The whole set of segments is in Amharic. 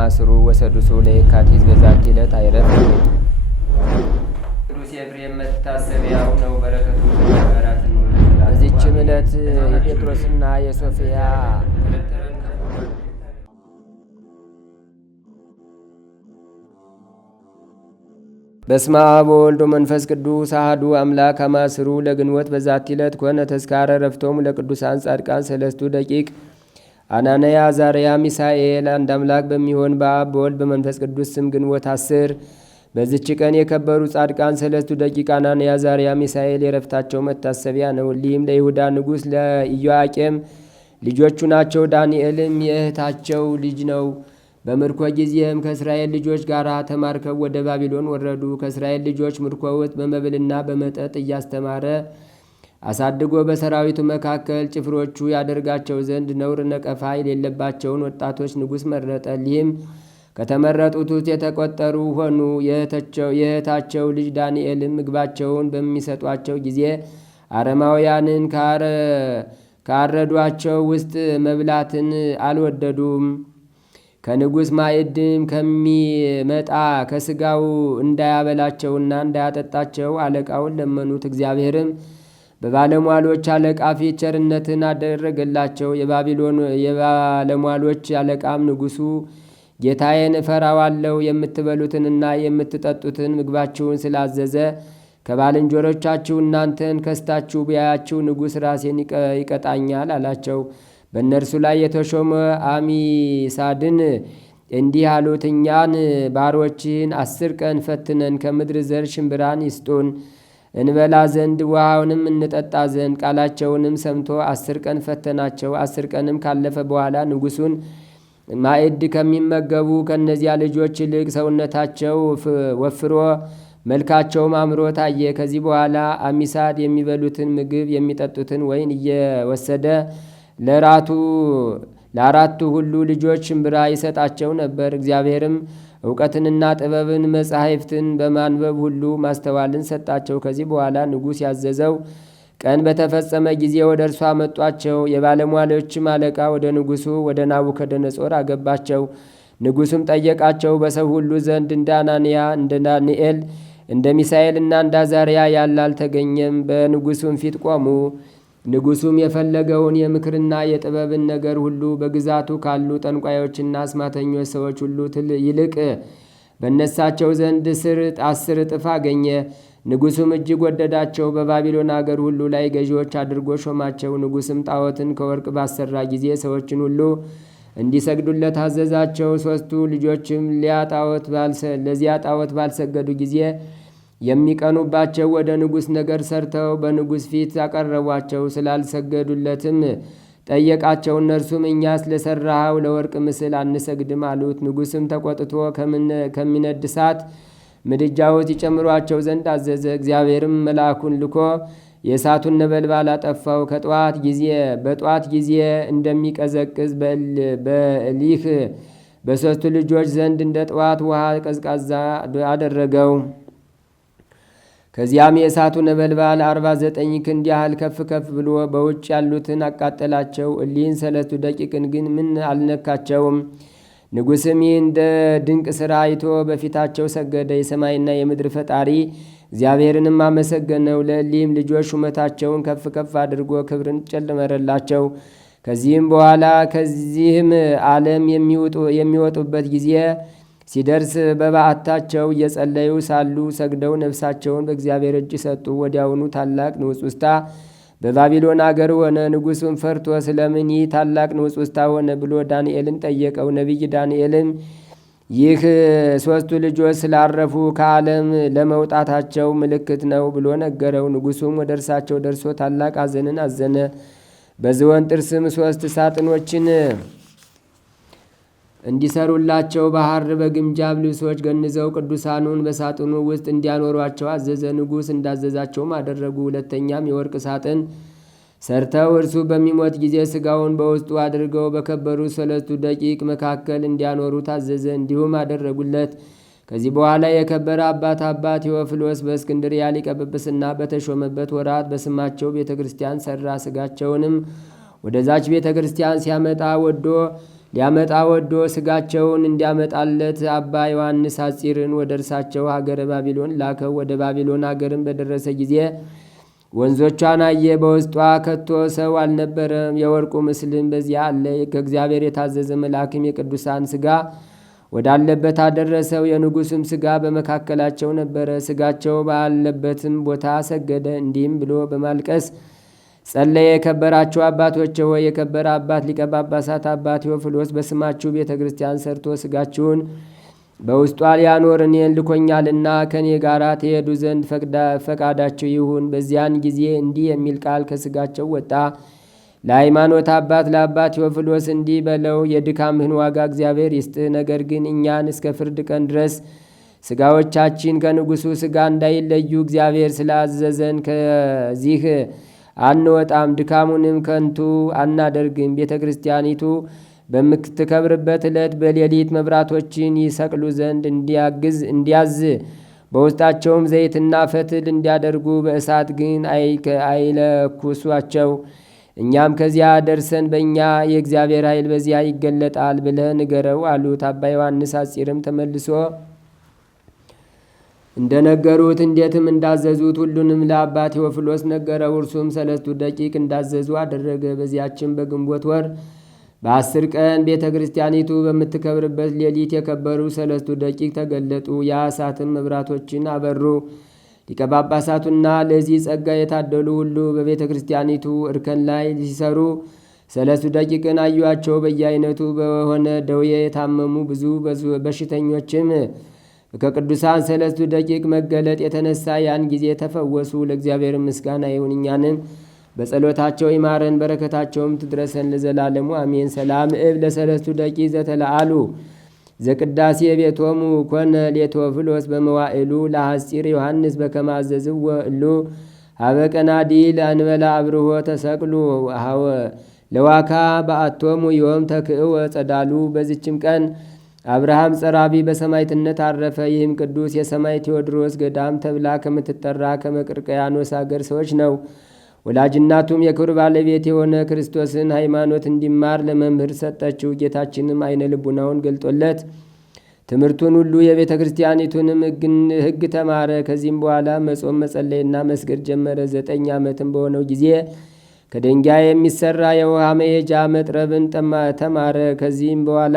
ከማስሩ ወሰዱሱ ለየካቲት በዛቲ ዕለት አይረፍ። ቅዱስ ኤፍሬም መታሰቢያው ነው። በረከቱ ጋራት ነው። በዚችም ዕለት የጴጥሮስና የሶፊያ በስመ አብ ወወልድ ወመንፈስ ቅዱስ አሐዱ አምላክ አማስሩ ለግንቦት በዛቲ ዕለት ኮነ ተዝካረ ዕረፍቶሙ ለቅዱሳን ጻድቃን ሰለስቱ ደቂቅ አናንያ አዛርያ ሚሳኤል። አንድ አምላክ በሚሆን በአብ በወልድ በመንፈስ ቅዱስ ስም ግንቦት 10 በዚች ቀን የከበሩ ጻድቃን ሰለስቱ ደቂቅ አናንያ አዛርያ ሚሳኤል የዕረፍታቸው መታሰቢያ ነው። እሊህም ለይሁዳ ንጉሥ ለኢዮአቄም ልጆቹ ናቸው። ዳንኤልም የእህታቸው ልጅ ነው። በምርኮ ጊዜም ከእስራኤል ልጆች ጋር ተማርከው ወደ ባቢሎን ወረዱ። ከእስራኤል ልጆች ምርኮ ውስጥ በመብልና በመጠጥ እያስተማረ አሳድጎ በሰራዊቱ መካከል ጭፍሮቹ ያደርጋቸው ዘንድ ነውር ነቀፋ የሌለባቸውን ወጣቶች ንጉሥ መረጠ። ይህም ከተመረጡት ውስጥ የተቆጠሩ ሆኑ። የእህታቸው ልጅ ዳንኤልም ምግባቸውን በሚሰጧቸው ጊዜ አረማውያንን ካረዷቸው ውስጥ መብላትን አልወደዱም። ከንጉሥ ማዕድም ከሚመጣ ከሥጋው እንዳያበላቸውና እንዳያጠጣቸው አለቃውን ለመኑት። እግዚአብሔርም በባለሟሎች አለቃ ፊት ቸርነትን አደረገላቸው። የባለሟሎች አለቃም ንጉሡ ጌታዬን እፈራዋለሁ የምትበሉትንና የምትጠጡትን ምግባችሁን ስላዘዘ ከባልንጀሮቻችሁ እናንተን ከስታችሁ ቢያያችሁ ንጉሥ ራሴን ይቀጣኛል አላቸው። በእነርሱ ላይ የተሾመ አሚሳድን እንዲህ አሉት፣ እኛን ባሮችህን 10 ቀን ፈትነን ከምድር ዘር ሽምብራን ይስጡን እንበላ ዘንድ ውሃውንም እንጠጣ ዘንድ። ቃላቸውንም ሰምቶ 10 ቀን ፈተናቸው። 10 ቀንም ካለፈ በኋላ ንጉሡን ማዕድ ከሚመገቡ ከእነዚያ ልጆች ይልቅ ሰውነታቸው ወፍሮ መልካቸውም አምሮ ታየ። ከዚህ በኋላ አሚሳድ የሚበሉትን ምግብ የሚጠጡትን ወይን እየወሰደ ለአራቱ ሁሉ ልጆች ሽምብራ ይሰጣቸው ነበር። እግዚአብሔርም እውቀትንና ጥበብን መጻሕፍትን በማንበብ ሁሉ ማስተዋልን ሰጣቸው። ከዚህ በኋላ ንጉሥ ያዘዘው ቀን በተፈጸመ ጊዜ ወደ እርሱ አመጧቸው። የባለሟሎችም አለቃ ወደ ንጉሡ ወደ ናቡከደነጾር አገባቸው። ንጉሡም ጠየቃቸው። በሰው ሁሉ ዘንድ እንደ አናንያ እንደ ዳንኤል እንደ ሚሳኤልና እንደ አዛርያ ያለ አልተገኘም። በንጉሡም ፊት ቆሙ። ንጉሡም የፈለገውን የምክርና የጥበብን ነገር ሁሉ በግዛቱ ካሉ ጠንቋዮችና አስማተኞች ሰዎች ሁሉ ይልቅ በነሳቸው ዘንድ 10 እጥፍ አገኘ። ንጉሡም እጅግ ወደዳቸው። በባቢሎን አገር ሁሉ ላይ ገዢዎች አድርጎ ሾማቸው። ንጉሥም ጣዖትን ከወርቅ ባሰራ ጊዜ ሰዎችን ሁሉ እንዲሰግዱለት አዘዛቸው። 3ቱ ልጆችም ለዚያ ጣዖት ባልሰገዱ ጊዜ የሚቀኑባቸው ወደ ንጉሥ ነገር ሰርተው በንጉሥ ፊት አቀረቧቸው። ስላልሰገዱለትም ጠየቃቸው። እነርሱም እኛስ ለሠራኸው ለወርቅ ምስል አንሰግድም አሉት። ንጉሥም ተቆጥቶ ከሚነድ እሳት ምድጃ ውስጥ ይጨምሯቸው ዘንድ አዘዘ። እግዚአብሔርም መልአኩን ልኮ የእሳቱን ነበልባል አጠፋው። በጧት ጊዜ እንደሚቀዘቅዝ በእሊህ በሦስቱ ልጆች ዘንድ እንደ ጠዋት ውሃ ቀዝቃዛ አደረገው። ከዚያም የእሳቱ ነበልባል 49 ክንድ ያህል ከፍ ከፍ ብሎ በውጭ ያሉትን አቃጠላቸው። እሊህን ሰለስቱ ደቂቅን ግን ምን አልነካቸውም። ንጉሥም ይህ እንደ ድንቅ ሥራ አይቶ በፊታቸው ሰገደ። የሰማይና የምድር ፈጣሪ እግዚአብሔርንም አመሰገነው። ለእሊህም ልጆች ሹመታቸውን ከፍ ከፍ አድርጎ ክብርን ጨመረላቸው። ከዚህም በኋላ ከዚህም ዓለም የሚወጡበት ጊዜ ሲደርስ በበዓታቸው እየጸለዩ ሳሉ ሰግደው ነፍሳቸውን በእግዚአብሔር እጅ ሰጡ። ወዲያውኑ ታላቅ ንውጽውጽታ በባቢሎን አገር ሆነ። ንጉሡም ፈርቶ ስለምን ይህ ታላቅ ንውጽውጽታ ሆነ ብሎ ዳንኤልን ጠየቀው። ነቢይ ዳንኤልም ይህ 3ቱ ልጆች ስላረፉ ከዓለም ለመውጣታቸው ምልክት ነው ብሎ ነገረው። ንጉሡም ወደ እርሳቸው ደርሶ ታላቅ ሐዘንን አዘነ። በዝሆን ጥርስም 3 ሳጥኖችን እንዲሰሩላቸው በሐር በግምጃም ልብሶች ገንዘው ቅዱሳኑን በሳጥኑ ውስጥ እንዲያኖሯቸው አዘዘ። ንጉሥ እንዳዘዛቸውም አደረጉ። ሁለተኛም የወርቅ ሳጥን ሰርተው እርሱ በሚሞት ጊዜ ሥጋውን በውስጡ አድርገው በከበሩ ሰለስቱ ደቂቅ መካከል እንዲያኖሩ ታዘዘ። እንዲሁም አደረጉለት። ከዚህ በኋላ የከበረ አባ ቴዎፍሎስ በእስክንድርያ ሊቀ ጵጵስና በተሾመበት ወራት በስማቸው ቤተ ክርስቲያን ሠራ። ሥጋቸውንም ወደዛች ቤተ ክርስቲያን ሲያመጣ ወዶ ሊያመጣ ወዶ ሥጋቸውን እንዲያመጣለት አባ ዮሐንስ ሐጺርን ወደ እርሳቸው ሀገረ ባቢሎን ላከው። ወደ ባቢሎን ሀገርን በደረሰ ጊዜ ወንዞቿን አየ። በውስጧ ከቶ ሰው አልነበረም። የወርቁ ምስልም በዚያ አለ። ከእግዚአብሔር የታዘዘ መልአክም የቅዱሳን ሥጋ ወዳለበት አደረሰው። የንጉሥም ሥጋ በመካከላቸው ነበረ። ሥጋቸው ባለበትም ቦታ ሰገደ። እንዲህም ብሎ በማልቀስ ጸለየ። የከበራችሁ አባቶች ሆይ፣ የከበረ አባት ሊቀ ጳጳሳት አባ ቴዎፍሎስ በስማችሁ ቤተ ክርስቲያን ሰርቶ ሥጋችሁን በውስጧ ሊያኖር እኔን ልኮኛልና ከእኔ ጋር ትሄዱ ዘንድ ፈቃዳችሁ ይሁን። በዚያን ጊዜ እንዲህ የሚል ቃል ከሥጋቸው ወጣ። ለሃይማኖት አባት ለአባ ቴዎፍሎስ እንዲህ በለው፣ የድካምህን ዋጋ እግዚአብሔር ይስጥህ። ነገር ግን እኛን እስከ ፍርድ ቀን ድረስ ሥጋዎቻችን ከንጉሡ ሥጋ እንዳይለዩ እግዚአብሔር ስላዘዘን ከዚህ አንወጣም፣ ድካሙንም ከንቱ አናደርግም። ቤተ ክርስቲያኒቱ በምትከብርበት ዕለት በሌሊት መብራቶችን ይሰቅሉ ዘንድ እንዲያዝ በውስጣቸውም ዘይትና ፈትል እንዲያደርጉ በእሳት ግን አይለኩሷቸው። እኛም ከዚያ ደርሰን በእኛ የእግዚአብሔር ኃይል በዚያ ይገለጣል ብለህ ንገረው አሉት። አባ ዮሐንስ ሐጺርም ተመልሶ እንደነገሩት እንዴትም እንዳዘዙት ሁሉንም ለአባ ቴዎፍሎስ ነገረው። እርሱም 3 ደቂቅ እንዳዘዙ አደረገ። በዚያችን በግንቦት ወር በ10 ቀን ቤተ ክርስቲያኒቱ በምትከብርበት ሌሊት የከበሩ 3 ደቂቅ ተገለጡ። የእሳትም መብራቶችን አበሩ። ሊቀ ጳጳሳቱና ለዚህ ጸጋ የታደሉ ሁሉ በቤተ ክርስቲያኒቱ እርከን ላይ ሲሰሩ 3 ደቂቅን አዩአቸው። በየአይነቱ በሆነ ደዌ የታመሙ ብዙ በሽተኞችም ከቅዱሳን 3 ደቂቅ መገለጥ የተነሳ ያን ጊዜ ተፈወሱ። ለእግዚአብሔር ምስጋና ይሁን፣ እኛንም በጸሎታቸው ይማረን፣ በረከታቸውም ትድረሰን ለዘላለሙ አሜን። ሰላም ለ3 ደቂቅ ዘተለአሉ ዘቅዳሴ ቤቶሙ ኮነ ሌቶፍሎስ በመዋዕሉ ለሐጺር ዮሐንስ በከማዘዝው እሉ ሀበቀናዲ ለአንበላ አብርሆ ተሰቅሉ ለዋካ በአቶሙ ዮም ተክእወ ጸዳሉ። በዚችም ቀን አብርሃም ጸራቢ በሰማዕትነት አረፈ። ይህም ቅዱስ የሰማይ ቴዎድሮስ ገዳም ተብላ ከምትጠራ ከመቅርቀያኖስ አገር ሰዎች ነው። ወላጅናቱም የክብር ባለቤት የሆነ ክርስቶስን ሃይማኖት እንዲማር ለመምህር ሰጠችው። ጌታችንም አይነ ልቡናውን ገልጦለት ትምህርቱን ሁሉ የቤተ ክርስቲያኒቱንም ሕግ ተማረ። ከዚህም በኋላ መጾም መጸለይና መስገድ ጀመረ። 9 ዓመትም በሆነው ጊዜ ከድንጋይ የሚሰራ የውሃ መሄጃ መጥረብን ተማረ። ከዚህም በኋላ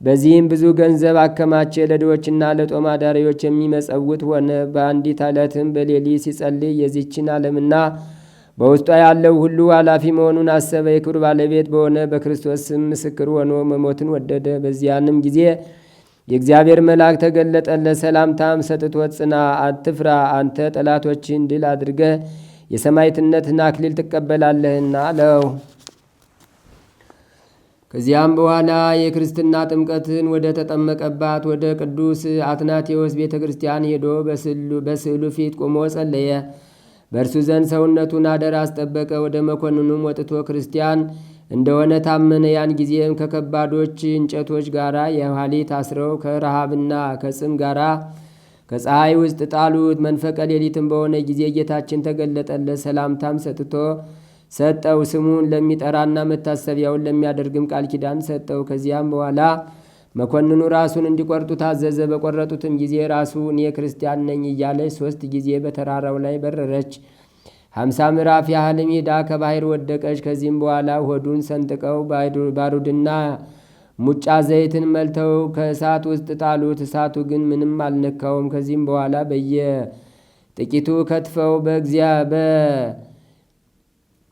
በዚህም ብዙ ገንዘብ አከማቸ። ለድሆችና ለጦም አዳሪዎች የሚመጸውት ሆነ። በአንዲት ዕለትም በሌሊት ሲጸልይ የዚችን ዓለምና በውስጧ ያለው ሁሉ ኃላፊ መሆኑን አሰበ። የክብር ባለቤት በሆነ በክርስቶስ ስም ምስክር ሆኖ መሞትን ወደደ። በዚያንም ጊዜ የእግዚአብሔር መልአክ ተገለጠለት። ሰላምታም ሰጥቶት ጽና፣ አትፍራ፣ አንተ ጠላቶችን ድል አድርገህ የሰማዕትነትን አክሊል ትቀበላለህና አለው። ከዚያም በኋላ የክርስትና ጥምቀትን ወደ ተጠመቀባት ወደ ቅዱስ አትናቴዎስ ቤተ ክርስቲያን ሄዶ በስዕሉ ፊት ቆሞ ጸለየ። በእርሱ ዘንድ ሰውነቱን አደራ አስጠበቀ። ወደ መኮንኑም ወጥቶ ክርስቲያን እንደሆነ ታመነ። ያን ጊዜም ከከባዶች እንጨቶች ጋራ የኋሊት አስረው ከረሃብና ከጽም ጋራ ከፀሐይ ውስጥ ጣሉት። መንፈቀ ሌሊትም በሆነ ጊዜ ጌታችን ተገለጠለት። ሰላምታም ሰጠው። ስሙን ለሚጠራና መታሰቢያውን ለሚያደርግም ቃል ኪዳን ሰጠው። ከዚያም በኋላ መኮንኑ ራሱን እንዲቆርጡ ታዘዘ። በቆረጡትም ጊዜ ራሱ እኔ ክርስቲያን ነኝ እያለች 3 ጊዜ በተራራው ላይ በረረች። 50 ምዕራፍ ያህልም ሄዳ ከባህር ወደቀች። ከዚህም በኋላ ሆዱን ሰንጥቀው ባሩድና ሙጫ ዘይትን መልተው ከእሳት ውስጥ ጣሉት። እሳቱ ግን ምንም አልነካውም። ከዚህም በኋላ በየጥቂቱ ከትፈው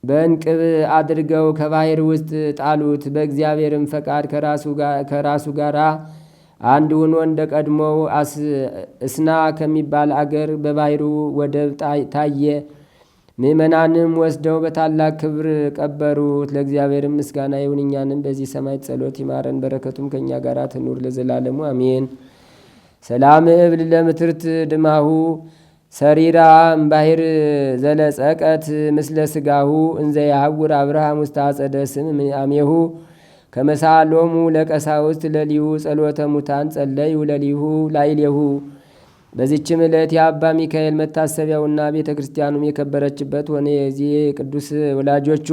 በእንቅብ አድርገው ከባህር ውስጥ ጣሉት። በእግዚአብሔርም ፈቃድ ከራሱ ጋር አንድ ሆኖ እንደ ቀድሞው እስና ከሚባል አገር በባህሩ ወደብ ታየ። ምእመናንም ወስደው በታላቅ ክብር ቀበሩት። ለእግዚአብሔርም ምስጋና ይሁን፣ እኛንም በዚህ ሰማዕት ጸሎት ይማረን፣ በረከቱም ከእኛ ጋር ትኑር ለዘላለሙ አሜን። ሰላም እብል ለምትርት ድማሁ ሰሪራ እምባሕር ዘለጸቀት ምስለ ስጋሁ እንዘ ያሐውር አብርሃም ውስተ አጸደ ስም አሜሁ ከመሳሎሙ ለቀሳውስት ለሊሁ ጸሎተ ሙታን ጸለዩ ለሊሁ ላይሌሁ። በዚችም ዕለት የአባ ሚካኤል መታሰቢያውና ቤተ ክርስቲያኑም የከበረችበት ሆነ። የዚህ ቅዱስ ወላጆቹ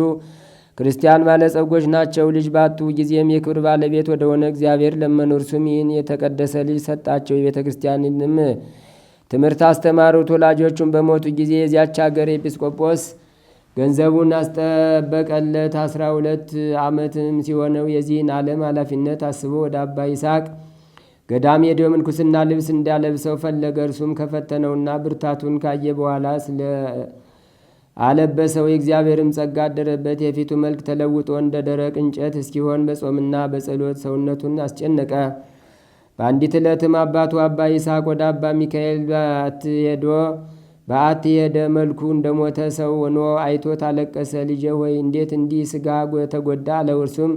ክርስቲያን ባለጸጎች ናቸው። ልጅ ባጡ ጊዜም የክብር ባለቤት ወደሆነ እግዚአብሔር ለመኑ። እርሱም ይህን የተቀደሰ ልጅ ሰጣቸው። የቤተ ክርስቲያንንም ትምህርት አስተማሩት። ወላጆቹም በሞቱ ጊዜ የዚያች አገር ኤጲስቆጶስ ገንዘቡን አስጠበቀለት። 12 ዓመትም ሲሆነው የዚህን ዓለም ኃላፊነት አስቦ ወደ አባ ይስሐቅ ገዳም ሄዶ ምንኩስና ልብስ እንዳለብሰው ፈለገ። እርሱም ከፈተነውና ብርታቱን ካየ በኋላ ስለ አለበሰው። የእግዚአብሔርም ጸጋ አደረበት። የፊቱ መልክ ተለውጦ እንደ ደረቅ እንጨት እስኪሆን በጾምና በጸሎት ሰውነቱን አስጨነቀ። በአንዲት ዕለትም አባቱ አባ ይስሐቅ ወደ አባ ሚካኤል በዓት ሄደ። መልኩ እንደሞተ ሰው ሆኖ አይቶት አለቀሰ። ልጄ ሆይ እንዴት እንዲህ ሥጋ ተጎዳ አለው። እርሱም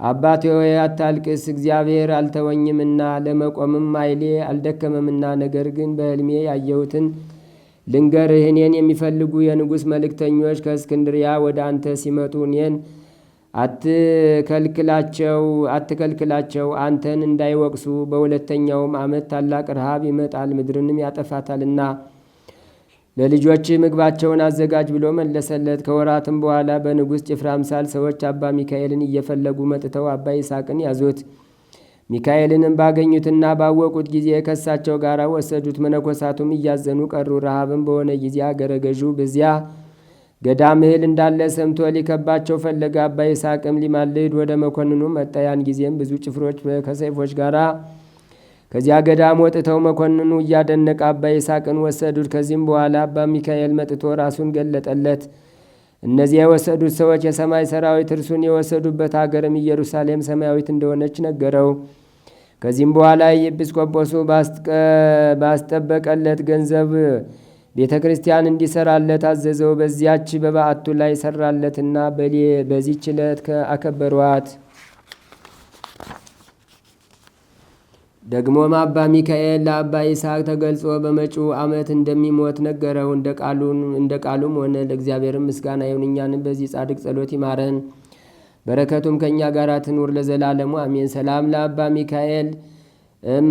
አባቴ ሆይ አታልቅስ፣ እግዚአብሔር አልተወኝምና ለመቆምም ኃይሌ አልደከመምና፣ ነገር ግን በሕልሜ ያየሁትን ልንገርህ። እኔን የሚፈልጉ የንጉሥ መልእክተኞች ከእስክንድሪያ ወደ አንተ ሲመጡ እኔን አትከልክላቸው፣ አንተን እንዳይወቅሱ። በሁለተኛውም ዓመት ታላቅ ረሃብ ይመጣል፣ ምድርንም ያጠፋታልና ለልጆች ምግባቸውን አዘጋጅ ብሎ መለሰለት። ከወራትም በኋላ በንጉሥ ጭፍራ አምሳል ሰዎች አባ ሚካኤልን እየፈለጉ መጥተው አባ ይስሐቅን ያዙት። ሚካኤልንም ባገኙትና ባወቁት ጊዜ ከእሳቸው ጋር ወሰዱት። መነኮሳቱም እያዘኑ ቀሩ። ረሃብም በሆነ ጊዜ አገረ ገዡ በዚያ ገዳም እህል እንዳለ ሰምቶ ሊከባቸው ፈለገ። አባ ይስሐቅም ሊማልድ ወደ መኮንኑ መጣ። ያን ጊዜም ብዙ ጭፍሮች ከሰይፎች ጋር ከዚያ ገዳም ወጥተው መኮንኑ እያደነቀ አባ ይስሐቅን ወሰዱት። ከዚህም በኋላ አባ ሚካኤል መጥቶ ራሱን ገለጠለት። እነዚያ የወሰዱት ሰዎች የሰማይ ሰራዊት እርሱን የወሰዱበት አገርም ኢየሩሳሌም ሰማያዊት እንደሆነች ነገረው። ከዚህም በኋላ የኤጲስቆጶሱ ባስጠበቀለት ገንዘብ ቤተ ክርስቲያን እንዲሰራለት አዘዘው። በዚያች በበዓቱ ላይ ሰራለትና በዚህች ዕለት አከበሯት። ደግሞም አባ ሚካኤል ለአባ ይስሐቅ ተገልጾ በመጪው ዓመት እንደሚሞት ነገረው። እንደ ቃሉም ሆነ። ለእግዚአብሔርም ምስጋና ይሁን፣ እኛንም በዚህ ጻድቅ ጸሎት ይማረን፣ በረከቱም ከእኛ ጋር ትኑር ለዘላለሙ አሜን። ሰላም ለአባ ሚካኤል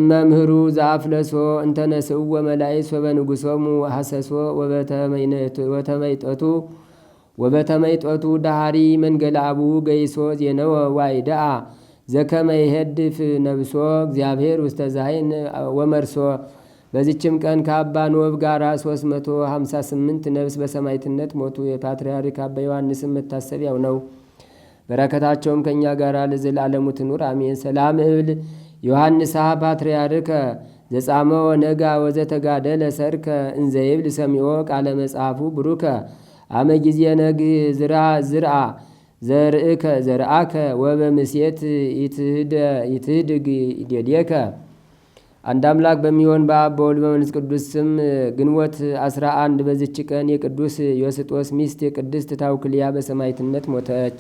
መምህሩ ዘአፍለሶ እንተነስኡ ወመላይስ ወበንጉሶሙ ሐሰሶ ወበተመይጠቱ ዳሃሪ መንገላቡ ገይሶ ዜነወ ዋይዳአ ዘከመ ይሄድፍ ነብሶ እግዚአብሔር ውስተ ዛይን ወመርሶ። በዚችም ቀን ከአባ ኖብ ጋር 358 ነፍስ በሰማዕትነት ሞቱ። የፓትርያርክ አባ ዮሐንስም መታሰቢያው ነው። በረከታቸውም ከእኛ ጋር ለዘላለሙ ትኑር አሜን። ሰላም እብል ዮሐንስ ፓትርያርከ ዘጻመ ወነጋ ወዘተጋደለ ሰርከ እንዘይብል ሰሚዖ ቃለ መጽሐፉ ብሩከ አመ ጊዜ ነግ ዝርአ ዘርአከ ወበምሴት ይትህድግ ዴዴከ። አንድ አምላክ በሚሆን በአብ በወልድ በመንፈስ ቅዱስ ስም ግንቦት 11 በዚች ቀን የቅዱስ ዮስጦስ ሚስት የቅድስት ታውክልያ በሰማዕትነት ሞተች።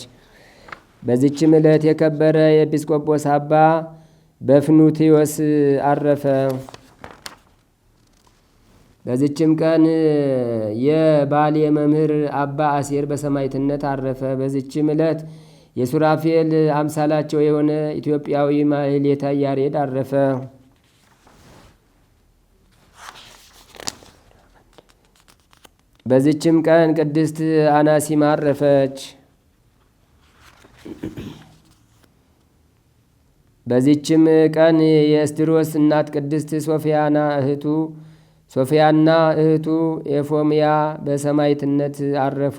በዚችም ዕለት የከበረ የኤጲስቆጶስ አባ በፍኑትዮስ አረፈ። በዚችም ቀን የባሌ መምህር አባ አሴር በሰማዕትነት አረፈ። በዚችም ዕለት የሱራፌል አምሳላቸው የሆነ ኢትዮጵያዊ ማሕሌተ ያሬድ አረፈ። በዚችም ቀን ቅድስት አናሲማ አረፈች። በዚችም ቀን የእስድሮስ እናት ቅድስት ሶፊያና እህቱ ኤፎምያ በሰማዕትነት አረፉ።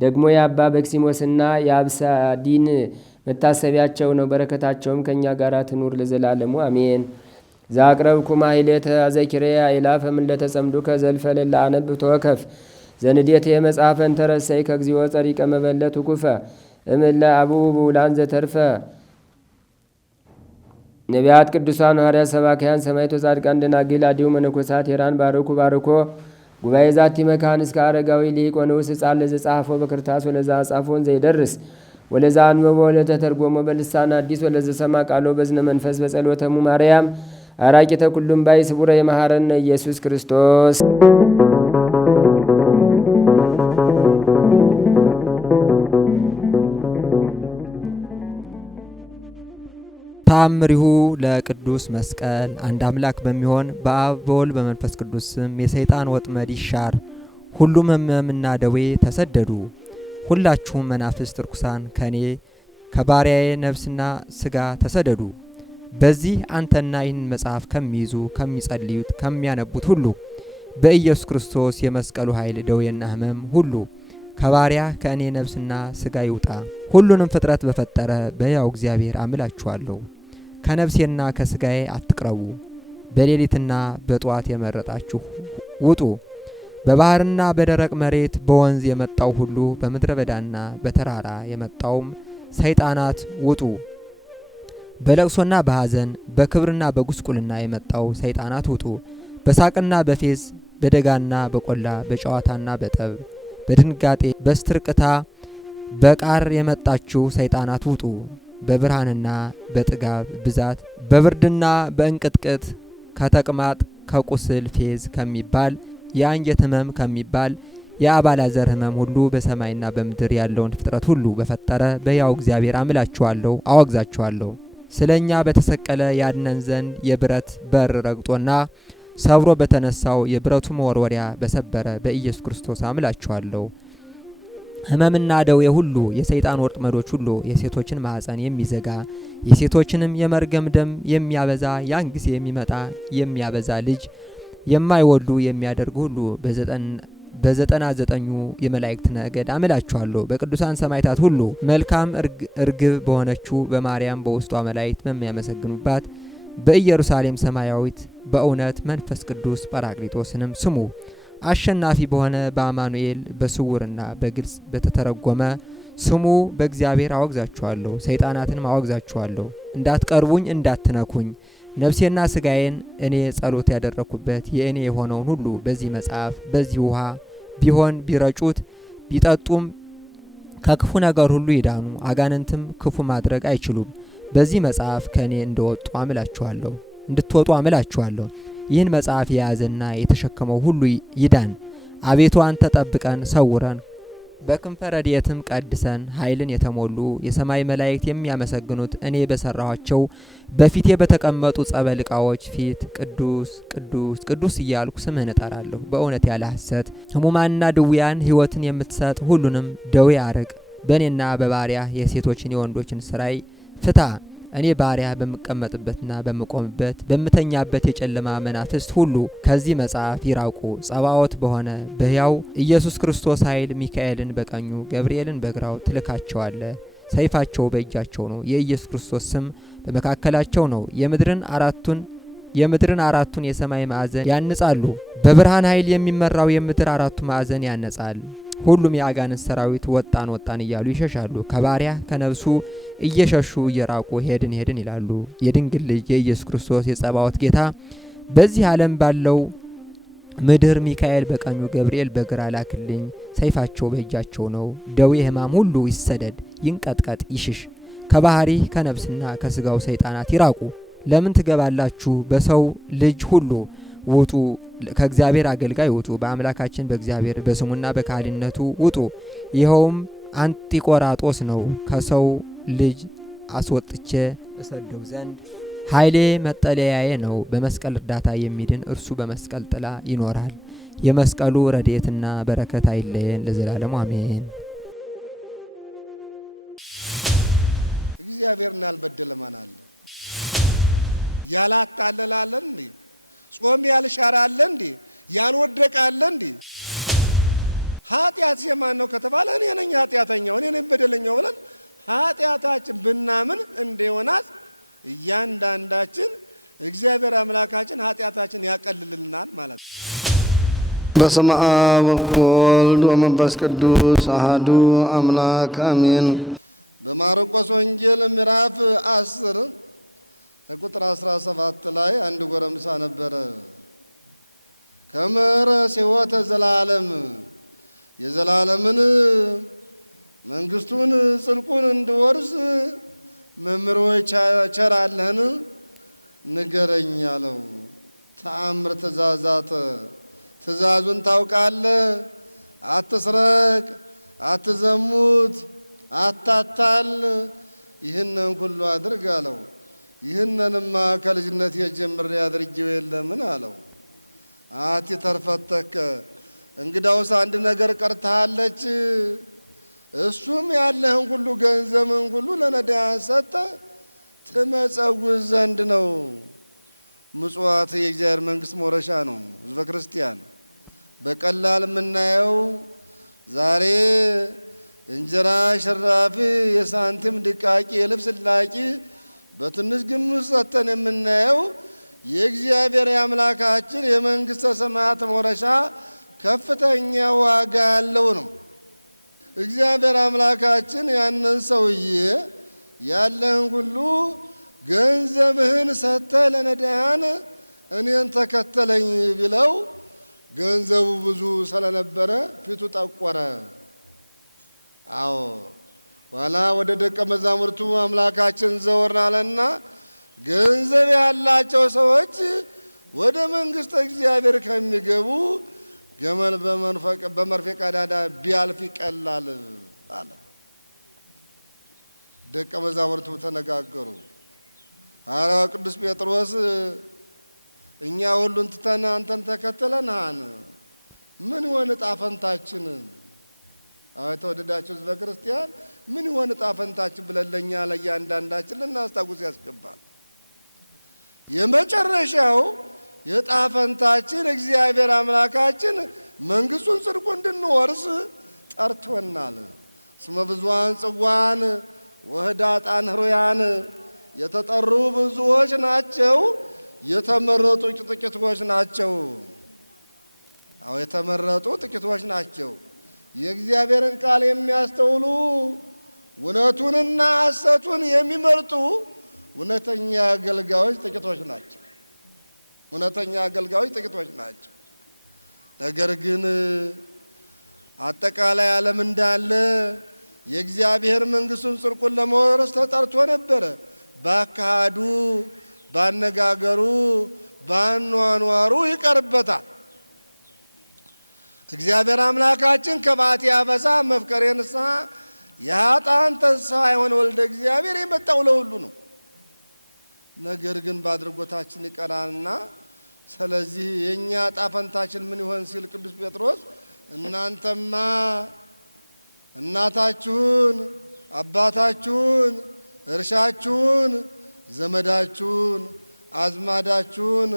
ደግሞ የአባ በክሲሞስና የአብሳዲን መታሰቢያቸው ነው። በረከታቸውም ከእኛ ጋር ትኑር ለዘላለሙ አሜን። ዛቅረብኩ ማሕሌተ አዘኪሬያ ኢላፈም እንደተጸምዱ ከዘልፈ ለላ አነብብ ተወከፍ ዘንዴት የመጽሐፈን ተረሰይ ከግዚኦ ጸሪቀ መበለት ኩፈ እምለ አቡ ብውላን ዘተርፈ ነቢያት ቅዱሳን ሐዋርያት ሰባክያን ሰማዕታት ጻድቃን ደናግል አዲሁ መነኮሳት ሄራን ባርኩ ጉባኤ ዛቲ መካን እስከ አረጋዊ ሊቅ ወንዑስ ሕፃን ለዘጻፎ በክርታስ ወለዛ ጻፎን ዘይደርስ ወለዛ አንበቦ ለተተርጎሞ በልሳን አዲስ ወለዘ ሰማ ቃሎ በዝነ መንፈስ በጸሎተሙ ማርያም አራቂተ ኩሉም ባይ ስቡረ የመሐረነ ኢየሱስ ክርስቶስ። ተአምሪሁ ለቅዱስ መስቀል። አንድ አምላክ በሚሆን በአብ በወልድ በመንፈስ ቅዱስ ስም የሰይጣን ወጥመድ ይሻር፣ ሁሉም ሕመምና ደዌ ተሰደዱ። ሁላችሁም መናፍስት ርኩሳን ከኔ ከባሪያዬ ነፍስና ሥጋ ተሰደዱ። በዚህ አንተና ይህን መጽሐፍ ከሚይዙ ከሚጸልዩት ከሚያነቡት ሁሉ በኢየሱስ ክርስቶስ የመስቀሉ ኃይል ደዌና ሕመም ሁሉ ከባሪያ ከእኔ ነፍስና ሥጋ ይውጣ። ሁሉንም ፍጥረት በፈጠረ በሕያው እግዚአብሔር አምላችኋለሁ። ከነፍሴና ከሥጋዬ አትቅረቡ። በሌሊትና በጠዋት የመረጣችሁ ውጡ። በባህርና በደረቅ መሬት በወንዝ የመጣው ሁሉ በምድረ በዳና በተራራ የመጣውም ሰይጣናት ውጡ። በለቅሶና በሐዘን በክብርና በጉስቁልና የመጣው ሰይጣናት ውጡ። በሳቅና በፌዝ በደጋና በቆላ በጨዋታና በጠብ በድንጋጤ በስትርቅታ በቃር የመጣችሁ ሰይጣናት ውጡ። በብርሃንና በጥጋብ ብዛት በብርድና በእንቅጥቅጥ ከተቅማጥ ከቁስል ፌዝ ከሚባል የአንጀት ሕመም ከሚባል የአባላዘር ሕመም ሁሉ በሰማይና በምድር ያለውን ፍጥረት ሁሉ በፈጠረ በሕያው እግዚአብሔር አምላችኋለሁ፣ አወግዛችኋለሁ። ስለ እኛ በተሰቀለ ያድነን ዘንድ የብረት በር ረግጦና ሰብሮ በተነሳው የብረቱ መወርወሪያ በሰበረ በኢየሱስ ክርስቶስ አምላችኋለሁ። ሕመምና ደዌ ሁሉ የሰይጣን ወጥመዶች ሁሉ የሴቶችን ማኅፀን የሚዘጋ የሴቶችንም የመርገም ደም የሚያበዛ ያን ጊዜ የሚመጣ የሚያበዛ ልጅ የማይወልዱ የሚያደርጉ ሁሉ በ99 የመላእክት ነገድ አምላችኋለሁ። በቅዱሳን ሰማዕታት ሁሉ መልካም እርግብ በሆነችው በማርያም በውስጧ መላእክት በሚያመሰግኑባት በኢየሩሳሌም ሰማያዊት በእውነት መንፈስ ቅዱስ ጰራቅሊጦስንም ስሙ። አሸናፊ በሆነ በአማኑኤል በስውርና በግልጽ በተተረጎመ ስሙ በእግዚአብሔር አወግዛችኋለሁ። ሰይጣናትንም አወግዛችኋለሁ። እንዳትቀርቡኝ እንዳትነኩኝ ነፍሴና ሥጋዬን እኔ ጸሎት ያደረኩበት የእኔ የሆነውን ሁሉ በዚህ መጽሐፍ በዚህ ውሃ ቢሆን ቢረጩት ቢጠጡም ከክፉ ነገር ሁሉ ይዳኑ፣ አጋንንትም ክፉ ማድረግ አይችሉም። በዚህ መጽሐፍ ከእኔ እንደወጡ አምላችኋለሁ እንድትወጡ አምላችኋለሁ። ይህን መጽሐፍ የያዘና የተሸከመው ሁሉ ይዳን። አቤቱ አንተ ጠብቀን ሰውረን፣ በክንፈ ረድኤትም ቀድሰን። ኃይልን የተሞሉ የሰማይ መላእክት የሚያመሰግኑት እኔ በሰራኋቸው በፊቴ በተቀመጡ ጸበል ዕቃዎች ፊት ቅዱስ ቅዱስ ቅዱስ እያልኩ ስምህን እጠራለሁ። በእውነት ያለ ሐሰት ሕሙማንና ድውያን ሕይወትን የምትሰጥ ሁሉንም ደዌ አርቅ። በእኔና በባሪያ የሴቶችን የወንዶችን ስራይ ፍታ። እኔ ባሪያ በምቀመጥበትና በምቆምበት በምተኛበት የጨለማ መናፍስት ሁሉ ከዚህ መጽሐፍ ይራቁ። ጸባዖት በሆነ በሕያው ኢየሱስ ክርስቶስ ኃይል ሚካኤልን በቀኙ ገብርኤልን በግራው ትልካቸዋለ። ሰይፋቸው በእጃቸው ነው። የኢየሱስ ክርስቶስ ስም በመካከላቸው ነው። የምድርን አራቱን የሰማይ ማዕዘን ያንጻሉ። በብርሃን ኃይል የሚመራው የምድር አራቱ ማዕዘን ያነጻል። ሁሉም የአጋንንት ሰራዊት ወጣን ወጣን እያሉ ይሸሻሉ። ከባሪያ ከነፍሱ እየሸሹ እየራቁ ሄድን ሄድን ይላሉ። የድንግል ልጅ የኢየሱስ ክርስቶስ የጸባዖት ጌታ በዚህ ዓለም ባለው ምድር ሚካኤል በቀኙ ገብርኤል በግራ ላክልኝ። ሰይፋቸው በእጃቸው ነው። ደዌ ሕማም ሁሉ ይሰደድ፣ ይንቀጥቀጥ፣ ይሽሽ። ከባህሪ ከነፍስና ከስጋው ሰይጣናት ይራቁ። ለምን ትገባላችሁ? በሰው ልጅ ሁሉ ውጡ። ከእግዚአብሔር አገልጋይ ውጡ። በአምላካችን በእግዚአብሔር በስሙና በካህሊነቱ ውጡ። ይኸውም አንጢቆራጦስ ነው። ከሰው ልጅ አስወጥቼ እሰደው ዘንድ ኃይሌ መጠለያዬ ነው። በመስቀል እርዳታ የሚድን እርሱ በመስቀል ጥላ ይኖራል። የመስቀሉ ረድኤትና በረከት አይለየን ለዘላለሙ አሜን። እግዚአብሔርን ያልበደለ ማን አለ? ያላታለላለን እንዴ? ጾም ያልሻራለ እንዴ? ያልወደቃለ እንዴ? ኃጢአት የማን ነው ከተባለ እኔ ነኝ ኃጢአተኛው፣ እኔ ነኝ በደለኛው ብለን ኃጢአታችን ብናምን እንደሆናት እያንዳንዳችን እግዚአብሔር አምላካችን ኃጢአታችን ያቀልልልናል ማለት ነው። በስመ አብ ወወልድ ወመንፈስ ቅዱስ አሐዱ አምላክ አሜን። በማርቆስ ወንጌል ምዕራፍ 10 ቁጥር 17 ላይ አንድ ጎረምሳ ነበረ። ከመረ ሕይወተ ዘላለም የዘላለምን መንግስቱን ጽድቁን እንድወርስ መምህር ሆይ ቸራለህን ንገረኝ አለው። ተአምር ትእዛዛት ትእዛዙን ታውቃለህ? አትስረቅ፣ አትዘሙት፣ አታታል፣ ይህንን ሁሉ አድርግ አለው። ይህንንማ ከልጅነት ጀምሬ አድርጌው የለምን አለው። አቲ ተርፈተከ እንግዳውስ አንድ ነገር ቀርታለች። እሱም ያለህን ሁሉ ገንዘብን ሁሉ ለነዳያን ሰጠ ትመጸውት ዘንድ ነው። ምጽዋት የእግዚአብሔር መንግሥት መውረሻ ነው። ሕዝበ ክርስቲያን በቀላል የምናየው ዛሬ እንጀራ ሽራፊ፣ የሳንቲም ድቃቂ፣ የልብስ ላቂ በትንሽ ግምት ሰጥተን የምናየው የእግዚአብሔር የአምላካችን የመንግሥተ ሰማያት መውረሻ ከፍተኛ ዋጋ ያለው ነው። እግዚአብሔር አምላካችን ያንን ሰውዬ ያለህን ሁሉ ገንዘብህን ሰጥተህ ለነዳያን እኔን ተከተለኝ ቢለው ገንዘቡ ብዙ ስለነበረ ፊቱ ጠቆረ። አዎ ኋላ ወደ ደቀ መዛሙርቱ አምላካችን ዘወር አለና ገንዘብ ያላቸው ሰዎች ወደ መንግሥተ እግዚአብሔር ከሚገቡ ገመል በመርፌ ቀዳዳ ቢያልፍ ይቀላል አለ። ደቀ መዛሙርቱ ተነጋገሩ። ሐዋርያው ቅዱስ ጴጥሮስ እኛ ሁሉን ትተን አንተን ተከትለናን ምን ይሆን ዕጣ ፈንታችን? አዎ የተወደዳችሁ ሕዝበ ክርስቲያን ምን ይሆን ዕጣ ፈንታችን ብለን ለእኛ ለእያንዳንዳችን ልናስታውስ ያስገባል። የመጨረሻው የዕጣ ፈንታችን እግዚአብሔር አምላካችን መንግሥቱን ጽድቁ እንድንወርስ ጠርቶናል። እስመ ብዙኃን ጽዋዓን ወኅዳጣን ኅሩያን የተጠሩ ብዙዎች ናቸው፣ የተመረጡ ጥቂቶች ናቸው። አዎ የተመረጡ ጥቂቶች ናቸው። የእግዚአብሔርን ቃል የሚያስተውሉ እውነቱንና ሐሰቱን የሚመርጡ እውነተኛ አገልጋዮች ጥቂቶች ናቸው። እውነተኛ አገልጋዮች ጥቂቶች ናቸው። ነገር ግን አጠቃላይ ዓለም እንዳለ የእግዚአብሔር መንግሥቱን ጽድቁን ለመውረስ ተጠርቶ ነበረ። ባካሃዱ፣ ባነጋገሩ፣ ባኗኗሩ ይቀርበታል። እግዚአብሔር አምላካችን ከማቴ አበሳ መፍቀሬ ንስሐ የኃጥአን ተስፋ የሆነ ወልደ እግዚአብሔር የመጣው ለሁሉ ነው። ነገር ግን በአድርጎታችን ይቀራልና ስለዚህ የእኛ ዕጣ ፈንታችን ምን ይሆን ሲል ቅዱስ ጴጥሮስ እናንተማ እናታችሁን፣ አባታችሁን፣ እርሻችሁን፣ ዘመዳችሁን፣ አዝማዳችሁን